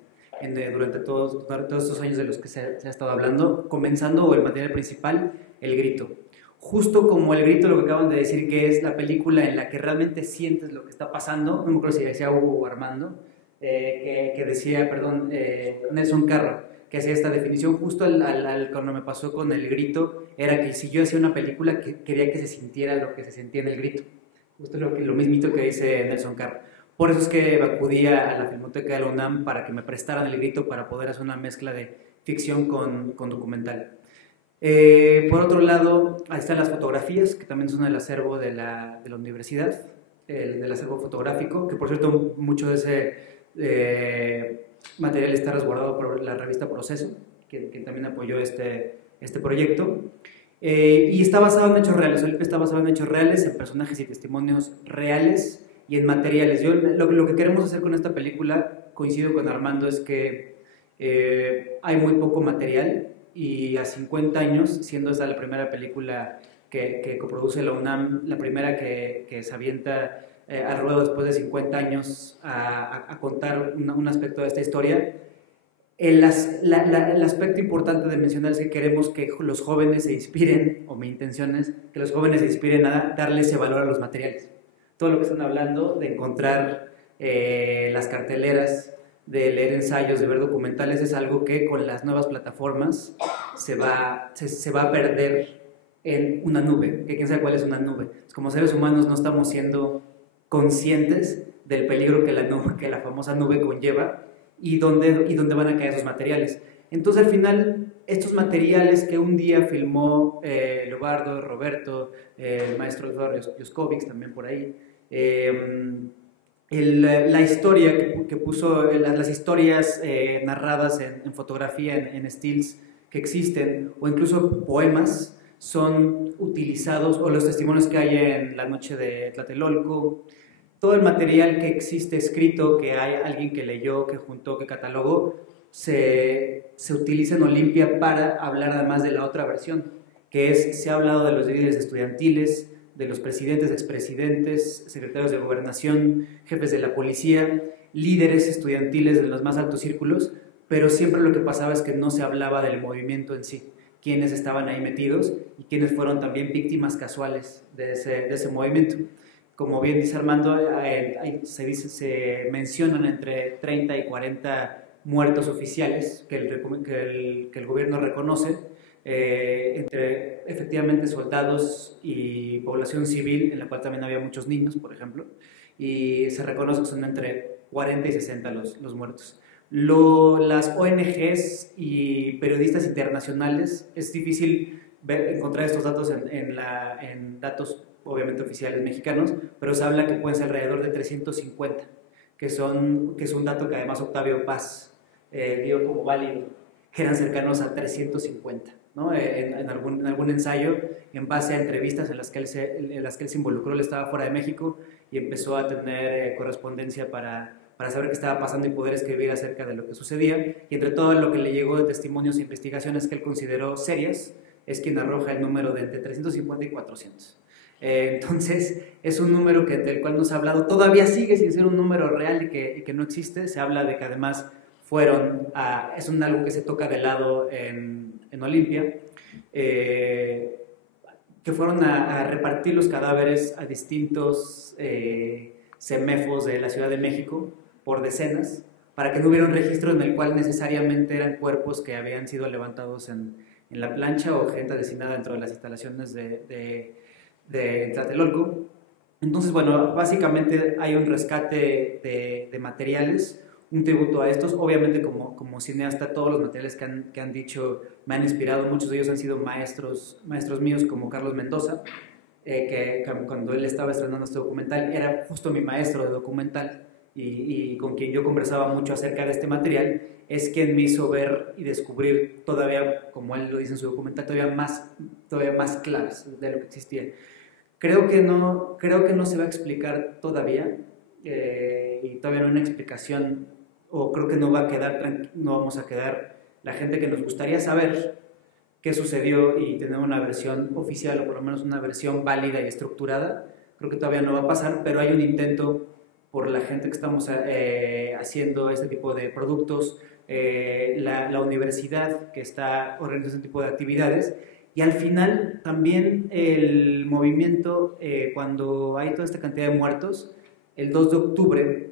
durante todos estos años de los que se ha estado hablando, comenzando el material principal, El Grito. Justo como El Grito, lo que acaban de decir, que es la película en la que realmente sientes lo que está pasando, no me acuerdo si decía Hugo o Armando, que decía, perdón, Nelson Carro, que hacía esta definición justo cuando me pasó con El Grito, era que si yo hacía una película que quería que se sintiera lo que se sentía en El Grito, justo lo mismito que dice Nelson Carro. Por eso es que acudía a la Filmoteca de la UNAM para que me prestaran El Grito para poder hacer una mezcla de ficción con documental. Por otro lado, ahí están las fotografías, que también son el acervo de la universidad, del acervo fotográfico, que por cierto mucho de ese material está resguardado por la revista Proceso, que también apoyó este proyecto. Y está basado en hechos reales. Olimpia está basado en hechos reales, en personajes y testimonios reales y en materiales. Lo que queremos hacer con esta película, coincido con Armando, es que hay muy poco material. y a 50 años, siendo esta la primera película que coproduce la UNAM, la primera que se avienta al ruedo después de 50 años a contar un aspecto de esta historia. El aspecto importante de mencionar es que queremos que los jóvenes se inspiren, o mi intención es que los jóvenes se inspiren a darle ese valor a los materiales. Todo lo que están hablando de encontrar las carteleras, de leer ensayos, de ver documentales, es algo que con las nuevas plataformas se va a perder en una nube, que quién sabe cuál es una nube. Como seres humanos no estamos siendo conscientes del peligro que la famosa nube conlleva, y dónde van a caer esos materiales. Entonces, al final, estos materiales que un día filmó Lobardo, Roberto, el maestro Yoskovics también por ahí, la historia que puso, las historias narradas en fotografía, en stills que existen, o incluso poemas, son utilizados, o los testimonios que hay en La Noche de Tlatelolco, todo el material que existe escrito, que hay alguien que leyó, que juntó, que catalogó, se utiliza en Olimpia para hablar además de la otra versión, que se ha hablado de los líderes estudiantiles, de los presidentes, expresidentes, secretarios de gobernación, jefes de la policía, líderes estudiantiles de los más altos círculos, pero siempre lo que pasaba es que no se hablaba del movimiento en sí, quiénes estaban ahí metidos y quiénes fueron también víctimas casuales de ese movimiento. Como bien dice Armando, se mencionan entre 30 y 40 muertos oficiales que el gobierno reconoce, entre efectivamente soldados y población civil, en la cual también había muchos niños, por ejemplo, y se reconoce que son entre 40 y 60 los muertos. Las ONGs y periodistas internacionales, es difícil encontrar estos datos en datos obviamente oficiales mexicanos, pero se habla que pueden ser alrededor de 350, que es un dato que además Octavio Paz dio como válido, que eran cercanos a 350, ¿no? En algún ensayo, en base a entrevistas en las que él se involucró. Él estaba fuera de México y empezó a tener correspondencia para saber qué estaba pasando y poder escribir acerca de lo que sucedía, y entre todo lo que le llegó de testimonios e investigaciones que él consideró serias, es quien arroja el número de entre 350 y 400. Entonces es un número del cual no se ha hablado, todavía sigue sin ser un número real y que no existe. Se habla de que además es algo que se toca de lado en Olimpia, que fueron a repartir los cadáveres a distintos CEMEFOS de la Ciudad de México por decenas, para que no hubiera un registro en el cual necesariamente eran cuerpos que habían sido levantados en la plancha o gente asesinada dentro de las instalaciones de Tlatelolco. Entonces, bueno, básicamente hay un rescate de materiales, un tributo a estos. Obviamente, como cineasta, todos los materiales que han dicho me han inspirado. Muchos de ellos han sido maestros míos, como Carlos Mendoza, que cuando él estaba estrenando este documental era justo mi maestro de documental, y con quien yo conversaba mucho acerca de este material. Es quien me hizo ver y descubrir todavía, como él lo dice en su documental, todavía más claves de lo que existía. Creo que no se va a explicar todavía, y todavía no hay una explicación, o creo que no vamos a quedar la gente que nos gustaría saber qué sucedió y tener una versión oficial, o por lo menos una versión válida y estructurada. Creo que todavía no va a pasar, pero hay un intento por la gente que estamos haciendo este tipo de productos, la universidad que está organizando este tipo de actividades, y al final también el movimiento, cuando hay toda esta cantidad de muertos, el 2 de octubre,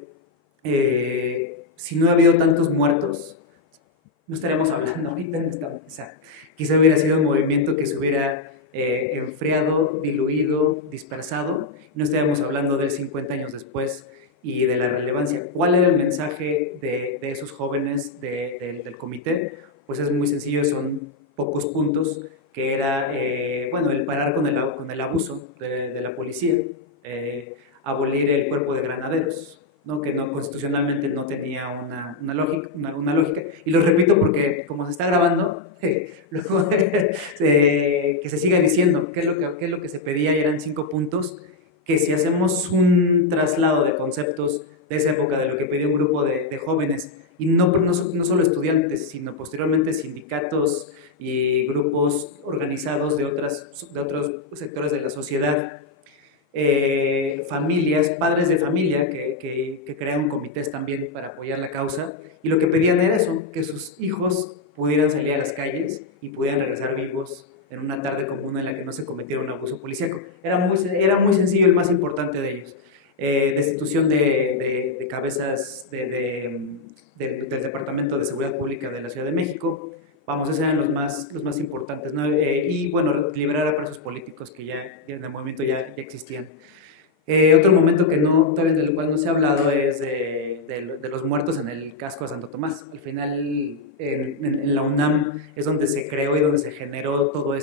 si no ha habido tantos muertos, no estaríamos hablando ahorita en esta mesa. Quizá hubiera sido un movimiento que se hubiera enfriado, diluido, dispersado, y no estaríamos hablando del 50 años después y de la relevancia. ¿Cuál era el mensaje de esos jóvenes del comité? Pues es muy sencillo, son pocos puntos, que era, el parar con el abuso de la policía, abolir el cuerpo de granaderos, ¿no? Que constitucionalmente no tenía una lógica, y lo repito porque como se está grabando, luego, que se siga diciendo qué es lo que se pedía, y eran 5 puntos, que si hacemos un traslado de conceptos de esa época, de lo que pedía un grupo de jóvenes, y no solo estudiantes, sino posteriormente sindicatos, y grupos organizados de otros sectores de la sociedad, familias, padres de familia que crearon comités también para apoyar la causa, y lo que pedían era eso, que sus hijos pudieran salir a las calles y pudieran regresar vivos en una tarde común en la que no se cometiera un abuso policíaco. Era muy sencillo, el más importante de ellos. Destitución de cabezas del Departamento de Seguridad Pública de la Ciudad de México. Vamos, esos eran los más importantes, ¿no? Y bueno, liberar a presos políticos que ya en el movimiento ya existían. Otro momento todavía del cual no se ha hablado es de los muertos en el casco de Santo Tomás. Al final, en la UNAM es donde se creó y donde se generó todo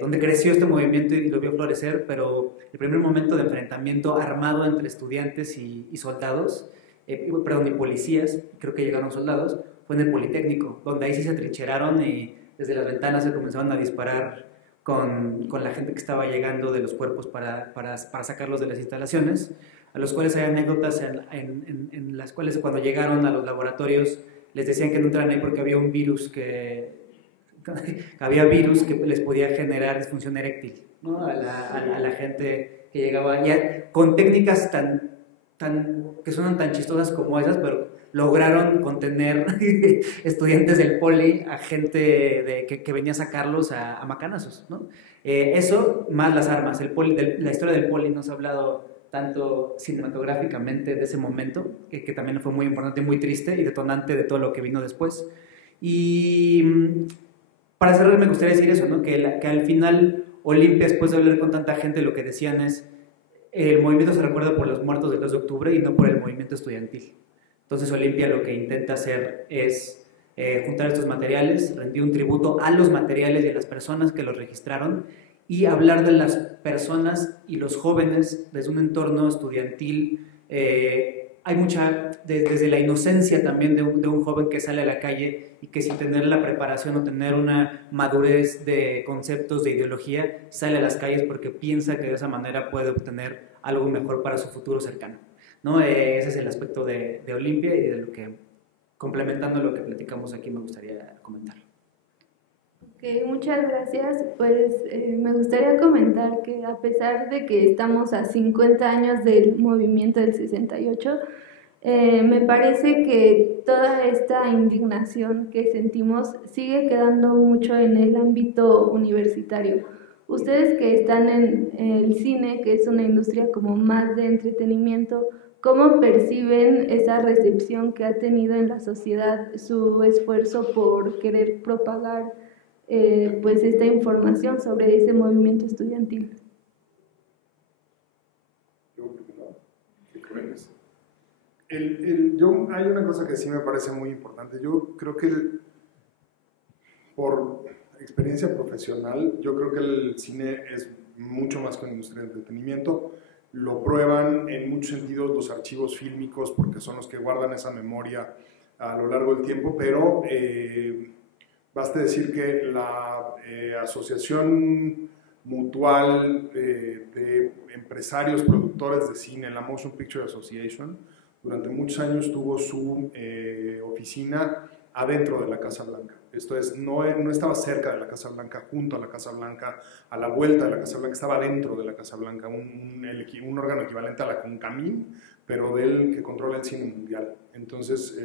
donde creció este movimiento y lo vio florecer, pero el primer momento de enfrentamiento armado entre estudiantes y soldados, y policías, creo que llegaron soldados, fue en el Politécnico, donde ahí sí se atrincheraron y desde las ventanas se comenzaron a disparar con la gente que estaba llegando de los cuerpos para sacarlos de las instalaciones, a los cuales hay anécdotas en las cuales cuando llegaron a los laboratorios les decían que no entraran ahí porque había un virus que les podía generar disfunción eréctil, ¿no? a la gente que llegaba ya con técnicas que suenan tan chistosas como esas, pero lograron contener estudiantes del poli a gente que venía a sacarlos a macanazos, ¿no? Eso más las armas. La historia del poli no se ha hablado tanto cinematográficamente de ese momento, que también fue muy importante, muy triste y detonante de todo lo que vino después. Y para cerrar me gustaría decir eso, ¿no? Que al final Olimpia, después de hablar con tanta gente, lo que decían es el movimiento se recuerda por los muertos del 2 de octubre y no por el movimiento estudiantil. Entonces Olimpia lo que intenta hacer es juntar estos materiales, rendir un tributo a los materiales y a las personas que los registraron y hablar de las personas y los jóvenes desde un entorno estudiantil. Hay desde la inocencia también de un joven que sale a la calle y que sin tener la preparación o tener una madurez de conceptos, de ideología, sale a las calles porque piensa que de esa manera puede obtener algo mejor para su futuro cercano, ¿no? Ese es el aspecto de Olimpia y de lo que, complementando lo que platicamos aquí, me gustaría comentar. Ok, muchas gracias. Pues me gustaría comentar que a pesar de que estamos a 50 años del movimiento del 68, me parece que toda esta indignación que sentimos sigue quedando mucho en el ámbito universitario. Ustedes que están en el cine, que es una industria como más de entretenimiento, ¿cómo perciben esa recepción que ha tenido en la sociedad su esfuerzo por querer propagar pues esta información sobre ese movimiento estudiantil? Qué crueles. Hay una cosa que sí me parece muy importante. Yo creo que por experiencia profesional, yo creo que el cine es mucho más que una industria de entretenimiento. Lo prueban en muchos sentidos los archivos fílmicos porque son los que guardan esa memoria a lo largo del tiempo, pero basta decir que la Asociación Mutual de Empresarios Productores de Cine, la Motion Picture Association, durante muchos años tuvo su oficina adentro de la Casa Blanca. Esto es, no estaba cerca de la Casa Blanca, junto a la Casa Blanca, a la vuelta de la Casa Blanca, estaba dentro de la Casa Blanca, un órgano equivalente a la CONCAMIN, pero del que controla el cine mundial. Entonces,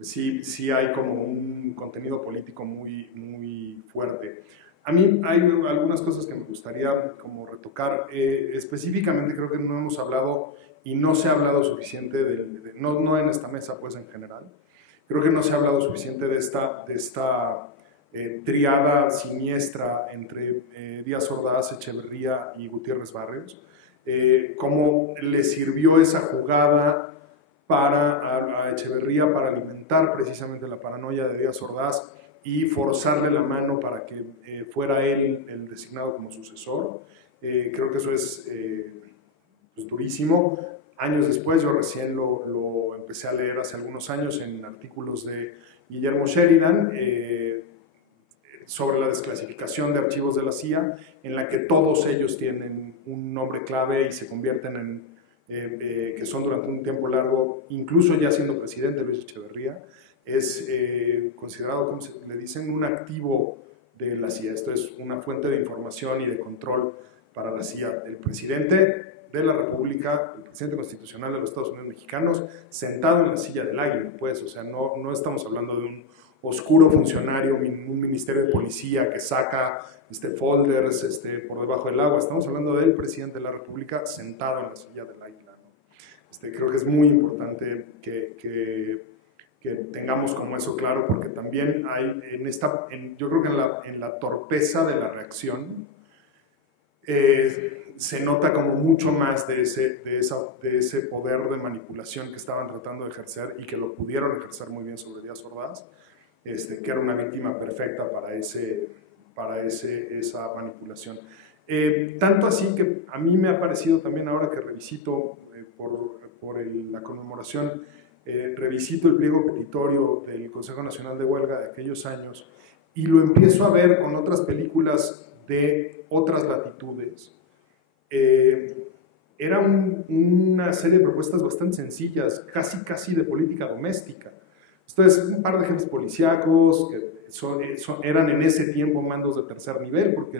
sí hay como un contenido político muy, muy fuerte. A mí hay algunas cosas que me gustaría como retocar. Específicamente creo que no hemos hablado y no se ha hablado suficiente, no en esta mesa, pues en general. Creo que no se ha hablado suficiente de esta triada siniestra entre Díaz Ordaz, Echeverría y Gutiérrez Barrios. Cómo le sirvió esa jugada a Echeverría para alimentar precisamente la paranoia de Díaz Ordaz y forzarle la mano para que fuera él el designado como sucesor. Creo que eso es pues, durísimo. Años después, yo recién lo empecé a leer hace algunos años en artículos de Guillermo Sheridan sobre la desclasificación de archivos de la CIA, en la que todos ellos tienen un nombre clave y se convierten en, que son durante un tiempo largo, incluso ya siendo presidente Luis Echeverría, es considerado, como le dicen, un activo de la CIA. Esto es una fuente de información y de control para la CIA. El presidente de la República, el presidente constitucional de los Estados Unidos mexicanos, sentado en la silla del águila, pues, o sea, no estamos hablando de un oscuro funcionario, un ministerio de policía que saca folders por debajo del agua. Estamos hablando del presidente de la República sentado en la silla del águila, ¿no? Creo que es muy importante que tengamos como eso claro, porque también hay yo creo que en la torpeza de la reacción se nota como mucho más de ese poder de manipulación que estaban tratando de ejercer y que lo pudieron ejercer muy bien sobre Díaz Ordaz, que era una víctima perfecta para esa manipulación. Tanto así que a mí me ha parecido también, ahora que revisito por la conmemoración, revisito el pliego petitorio del Consejo Nacional de Huelga de aquellos años y lo empiezo a ver con otras películas de otras latitudes. Era una serie de propuestas bastante sencillas, casi de política doméstica. Entonces, un par de jefes policíacos que eran en ese tiempo mandos de tercer nivel, porque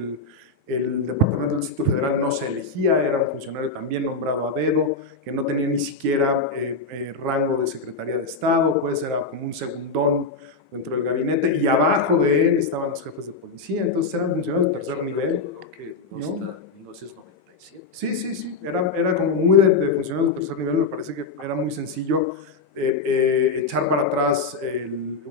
el Departamento del Distrito Federal no se elegía, era un funcionario también nombrado a dedo, que no tenía ni siquiera rango de Secretaría de Estado, pues era como un segundón dentro del gabinete, y abajo de él estaban los jefes de policía, entonces eran funcionarios de tercer nivel. Que no está en 1997. Sí, era como muy de funcionarios de tercer nivel. Me parece que era muy sencillo echar para atrás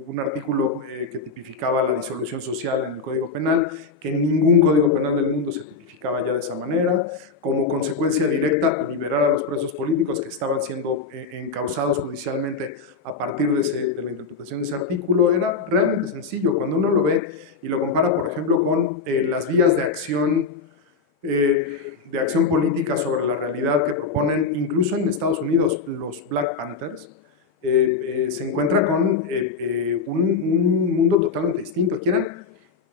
un artículo que tipificaba la disolución social en el Código Penal, que en ningún Código Penal del mundo se tipificaba ya de esa manera. Como consecuencia directa, liberar a los presos políticos que estaban siendo encausados judicialmente a partir de la interpretación de ese artículo. Era realmente sencillo. Cuando uno lo ve y lo compara, por ejemplo, con las vías de acción política sobre la realidad que proponen, incluso en Estados Unidos, los Black Panthers, se encuentra con un mundo totalmente distinto. Aquí eran,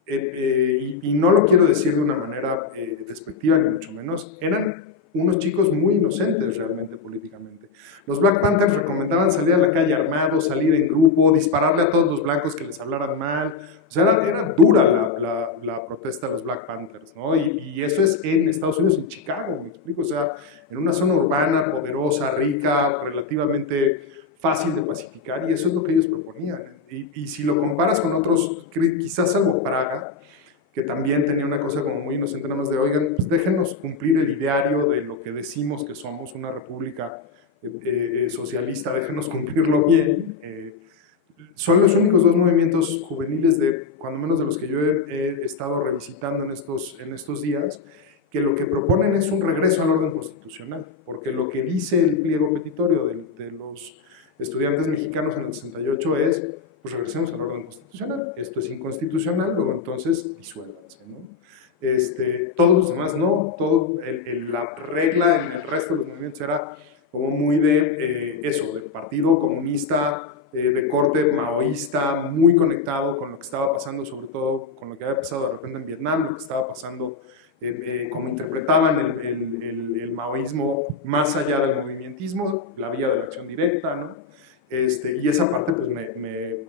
y no lo quiero decir de una manera despectiva ni mucho menos, eran unos chicos muy inocentes realmente políticamente. Los Black Panthers recomendaban salir a la calle armados, salir en grupo, dispararle a todos los blancos que les hablaran mal. O sea, era dura la protesta de los Black Panthers, ¿no? Y eso es en Estados Unidos, en Chicago, me explico. O sea, en una zona urbana, poderosa, rica, relativamente fácil de pacificar, y eso es lo que ellos proponían. Y si lo comparas con otros, quizás salvo Praga, que también tenía una cosa como muy inocente, nada más de, oigan, pues déjenos cumplir el ideario de lo que decimos que somos, una república socialista, déjenos cumplirlo bien. Son los únicos dos movimientos juveniles, cuando menos de los que yo he estado revisitando en estos días, que lo que proponen es un regreso al orden constitucional, porque lo que dice el pliego petitorio de los estudiantes mexicanos en el 68 es, pues regresemos al orden constitucional, esto es inconstitucional, luego entonces disuélvanse, ¿no? Todos los demás no, la regla en el resto de los movimientos era como muy de partido comunista, de corte maoísta, muy conectado con lo que estaba pasando, sobre todo con lo que había pasado de repente en Vietnam, lo que estaba pasando, como interpretaban el maoísmo más allá del movimentismo, la vía de la acción directa, ¿no? Y esa parte pues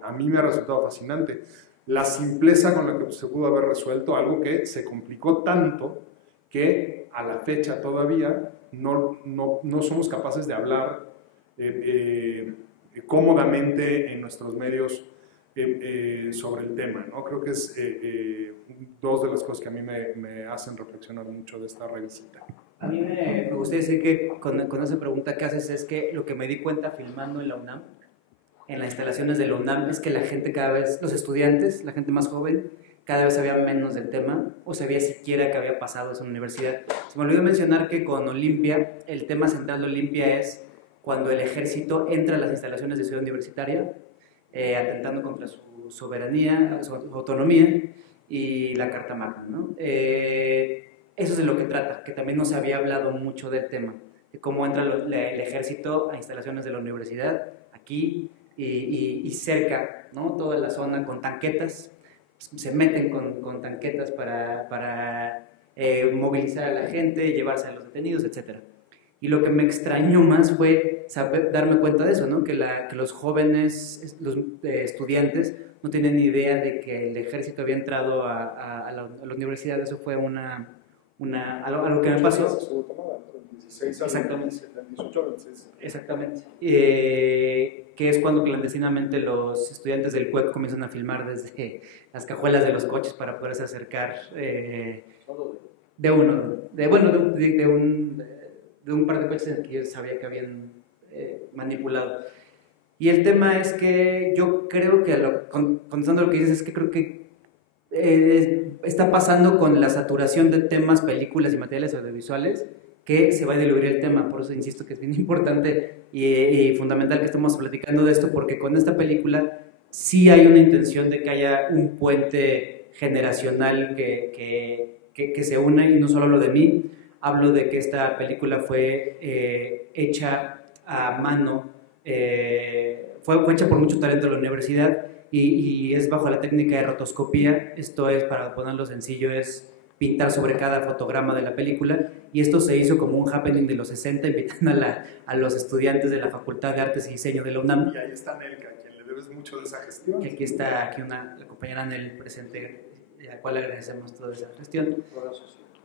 a mí me ha resultado fascinante. La simpleza con la que se pudo haber resuelto algo que se complicó tanto que a la fecha todavía no somos capaces de hablar cómodamente en nuestros medios sobre el tema, ¿no? Creo que es dos de las cosas que a mí me hacen reflexionar mucho de esta revisita. A mí me gustaría decir que con esa pregunta que haces es que lo que me di cuenta filmando en la UNAM, en las instalaciones de la UNAM, es que la gente cada vez, los estudiantes, la gente más joven, cada vez sabía menos del tema o sabía siquiera que había pasado eso en la universidad. Se me olvidó mencionar que con Olimpia, el tema central de Olimpia es cuando el ejército entra a las instalaciones de Ciudad Universitaria, atentando contra su soberanía, su autonomía y la Carta Magna, ¿no? Eso es de lo que trata, que también no se había hablado mucho del tema, de cómo entra el ejército a instalaciones de la universidad, aquí y cerca, ¿no? Toda la zona con tanquetas, se meten con tanquetas para movilizar a la gente, llevarse a los detenidos, etc. Y lo que me extrañó más fue darme cuenta de eso, ¿no? Que los jóvenes, los estudiantes, no tienen ni idea de que el ejército había entrado a la universidad. Eso fue algo que me pasó. Exactamente. Exactamente. Que es cuando clandestinamente los estudiantes del CUEC comienzan a filmar desde las cajuelas de los coches para poderse acercar de un par de coches en que yo sabía que habían manipulado. Y el tema es que yo creo que, contestando lo que dices, es que creo que está pasando con la saturación de temas, películas y materiales audiovisuales, que se va a diluir el tema. Por eso insisto que es bien importante y fundamental que estemos platicando de esto, porque con esta película sí hay una intención de que haya un puente generacional que se une, y no solo hablo de mí, hablo de que esta película fue hecha a mano, fue hecha por mucho talento de la universidad, y es bajo la técnica de rotoscopía. Esto es, para ponerlo sencillo, es pintar sobre cada fotograma de la película, y esto se hizo como un happening de los 60, invitando a los estudiantes de la Facultad de Artes y Diseño de la UNAM. Y ahí está Nelka, a quien le debes mucho de esa gestión. Que aquí está la compañera Nel presente, a la cual agradecemos toda esa gestión.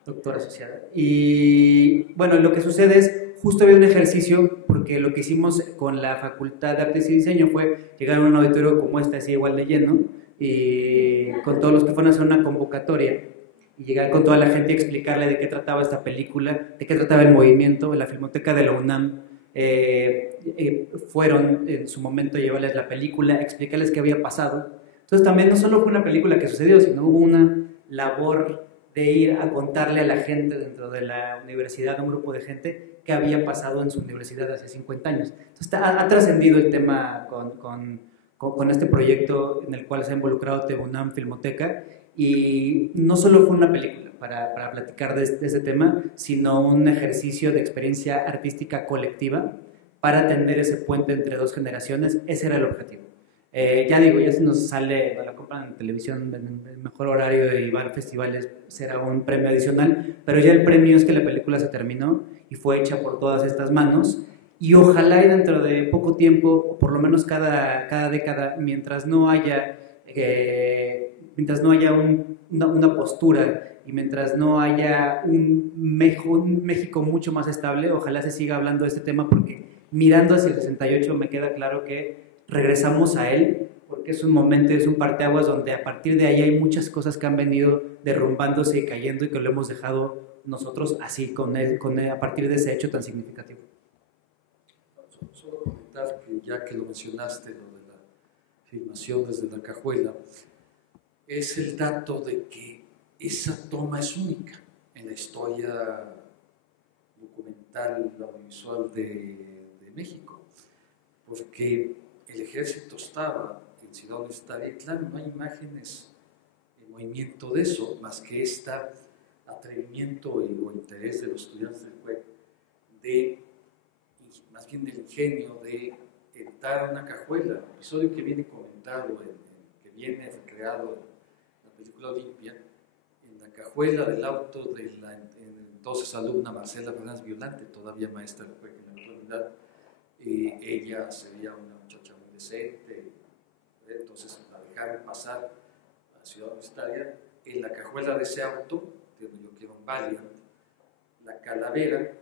Doctora asociada. Y bueno, lo que sucede es, justo había un ejercicio, porque lo que hicimos con la Facultad de Artes y Diseño fue llegar a un auditorio como este, así igual de lleno, y con todos los que fueron a hacer una convocatoria, y llegar con toda la gente y explicarle de qué trataba esta película, de qué trataba el movimiento. En la Filmoteca de la UNAM fueron en su momento a llevarles la película, explicarles qué había pasado. Entonces también no solo fue una película que sucedió, sino hubo una labor de ir a contarle a la gente dentro de la universidad, a un grupo de gente, qué había pasado en su universidad hace 50 años. Entonces ha trascendido el tema con este proyecto en el cual se ha involucrado TV UNAM Filmoteca, y no solo fue una película para platicar de este tema, sino un ejercicio de experiencia artística colectiva para tender ese puente entre dos generaciones. Ese era el objetivo. Ya digo, ya se nos sale, la compran en televisión en el mejor horario y va a festivales, será un premio adicional, pero ya el premio es que la película se terminó y fue hecha por todas estas manos, y ojalá y dentro de poco tiempo, o por lo menos cada década, mientras no haya una postura, y mientras no haya un México mucho más estable, ojalá se siga hablando de este tema, porque mirando hacia el 68 me queda claro que regresamos a él, porque es un momento, es un parteaguas donde a partir de ahí hay muchas cosas que han venido derrumbándose y cayendo, y que lo hemos dejado nosotros así, a partir de ese hecho tan significativo. Solo comentar que, ya que lo mencionaste, lo de la filmación desde la cajuela, es el dato de que esa toma es única en la historia documental, audiovisual de México, porque el ejército estaba en Ciudad Universitaria, y claro, no hay imágenes en movimiento de eso, más que este atrevimiento o interés de los estudiantes del CUEC, más bien del ingenio de entrar a una cajuela, episodio que viene comentado, que viene recreado en la película Olimpia, en la cajuela del auto de la entonces alumna Marcela Fernández Violante, todavía maestra del CUEC en la actualidad. Ella sería una muchacha muy decente, entonces la dejaron pasar a Ciudad Universitaria. En la cajuela de ese auto, yo quiero un Valiant, la calavera,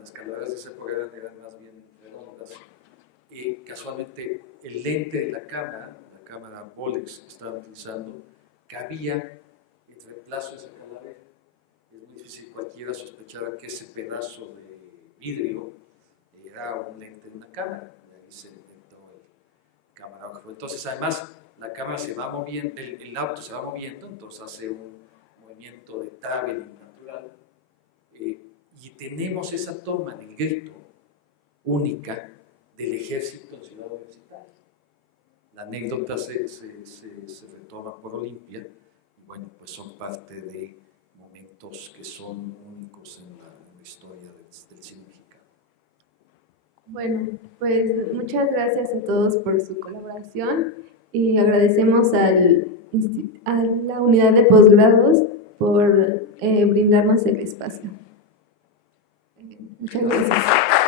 las calaveras de esa época eran más bien redondas, y casualmente el lente de la cámara Bolex que estaban utilizando, cabía entre el plazo de esa calavera. Es muy difícil que cualquiera sospechara que ese pedazo de vidrio era un lente de una cámara, y ahí se inventó el camarógrafo. Entonces, además, la cámara se va moviendo, el auto se va moviendo, entonces hace un movimiento de traveling natural, y tenemos esa toma en el grito única del ejército en Ciudad Universitaria. La anécdota se retoma por Olimpia, y bueno, pues son parte de momentos que son únicos en la historia del cine mexicano. Bueno, pues muchas gracias a todos por su colaboración, y agradecemos a la unidad de posgrados por brindarnos el espacio. Muchas gracias.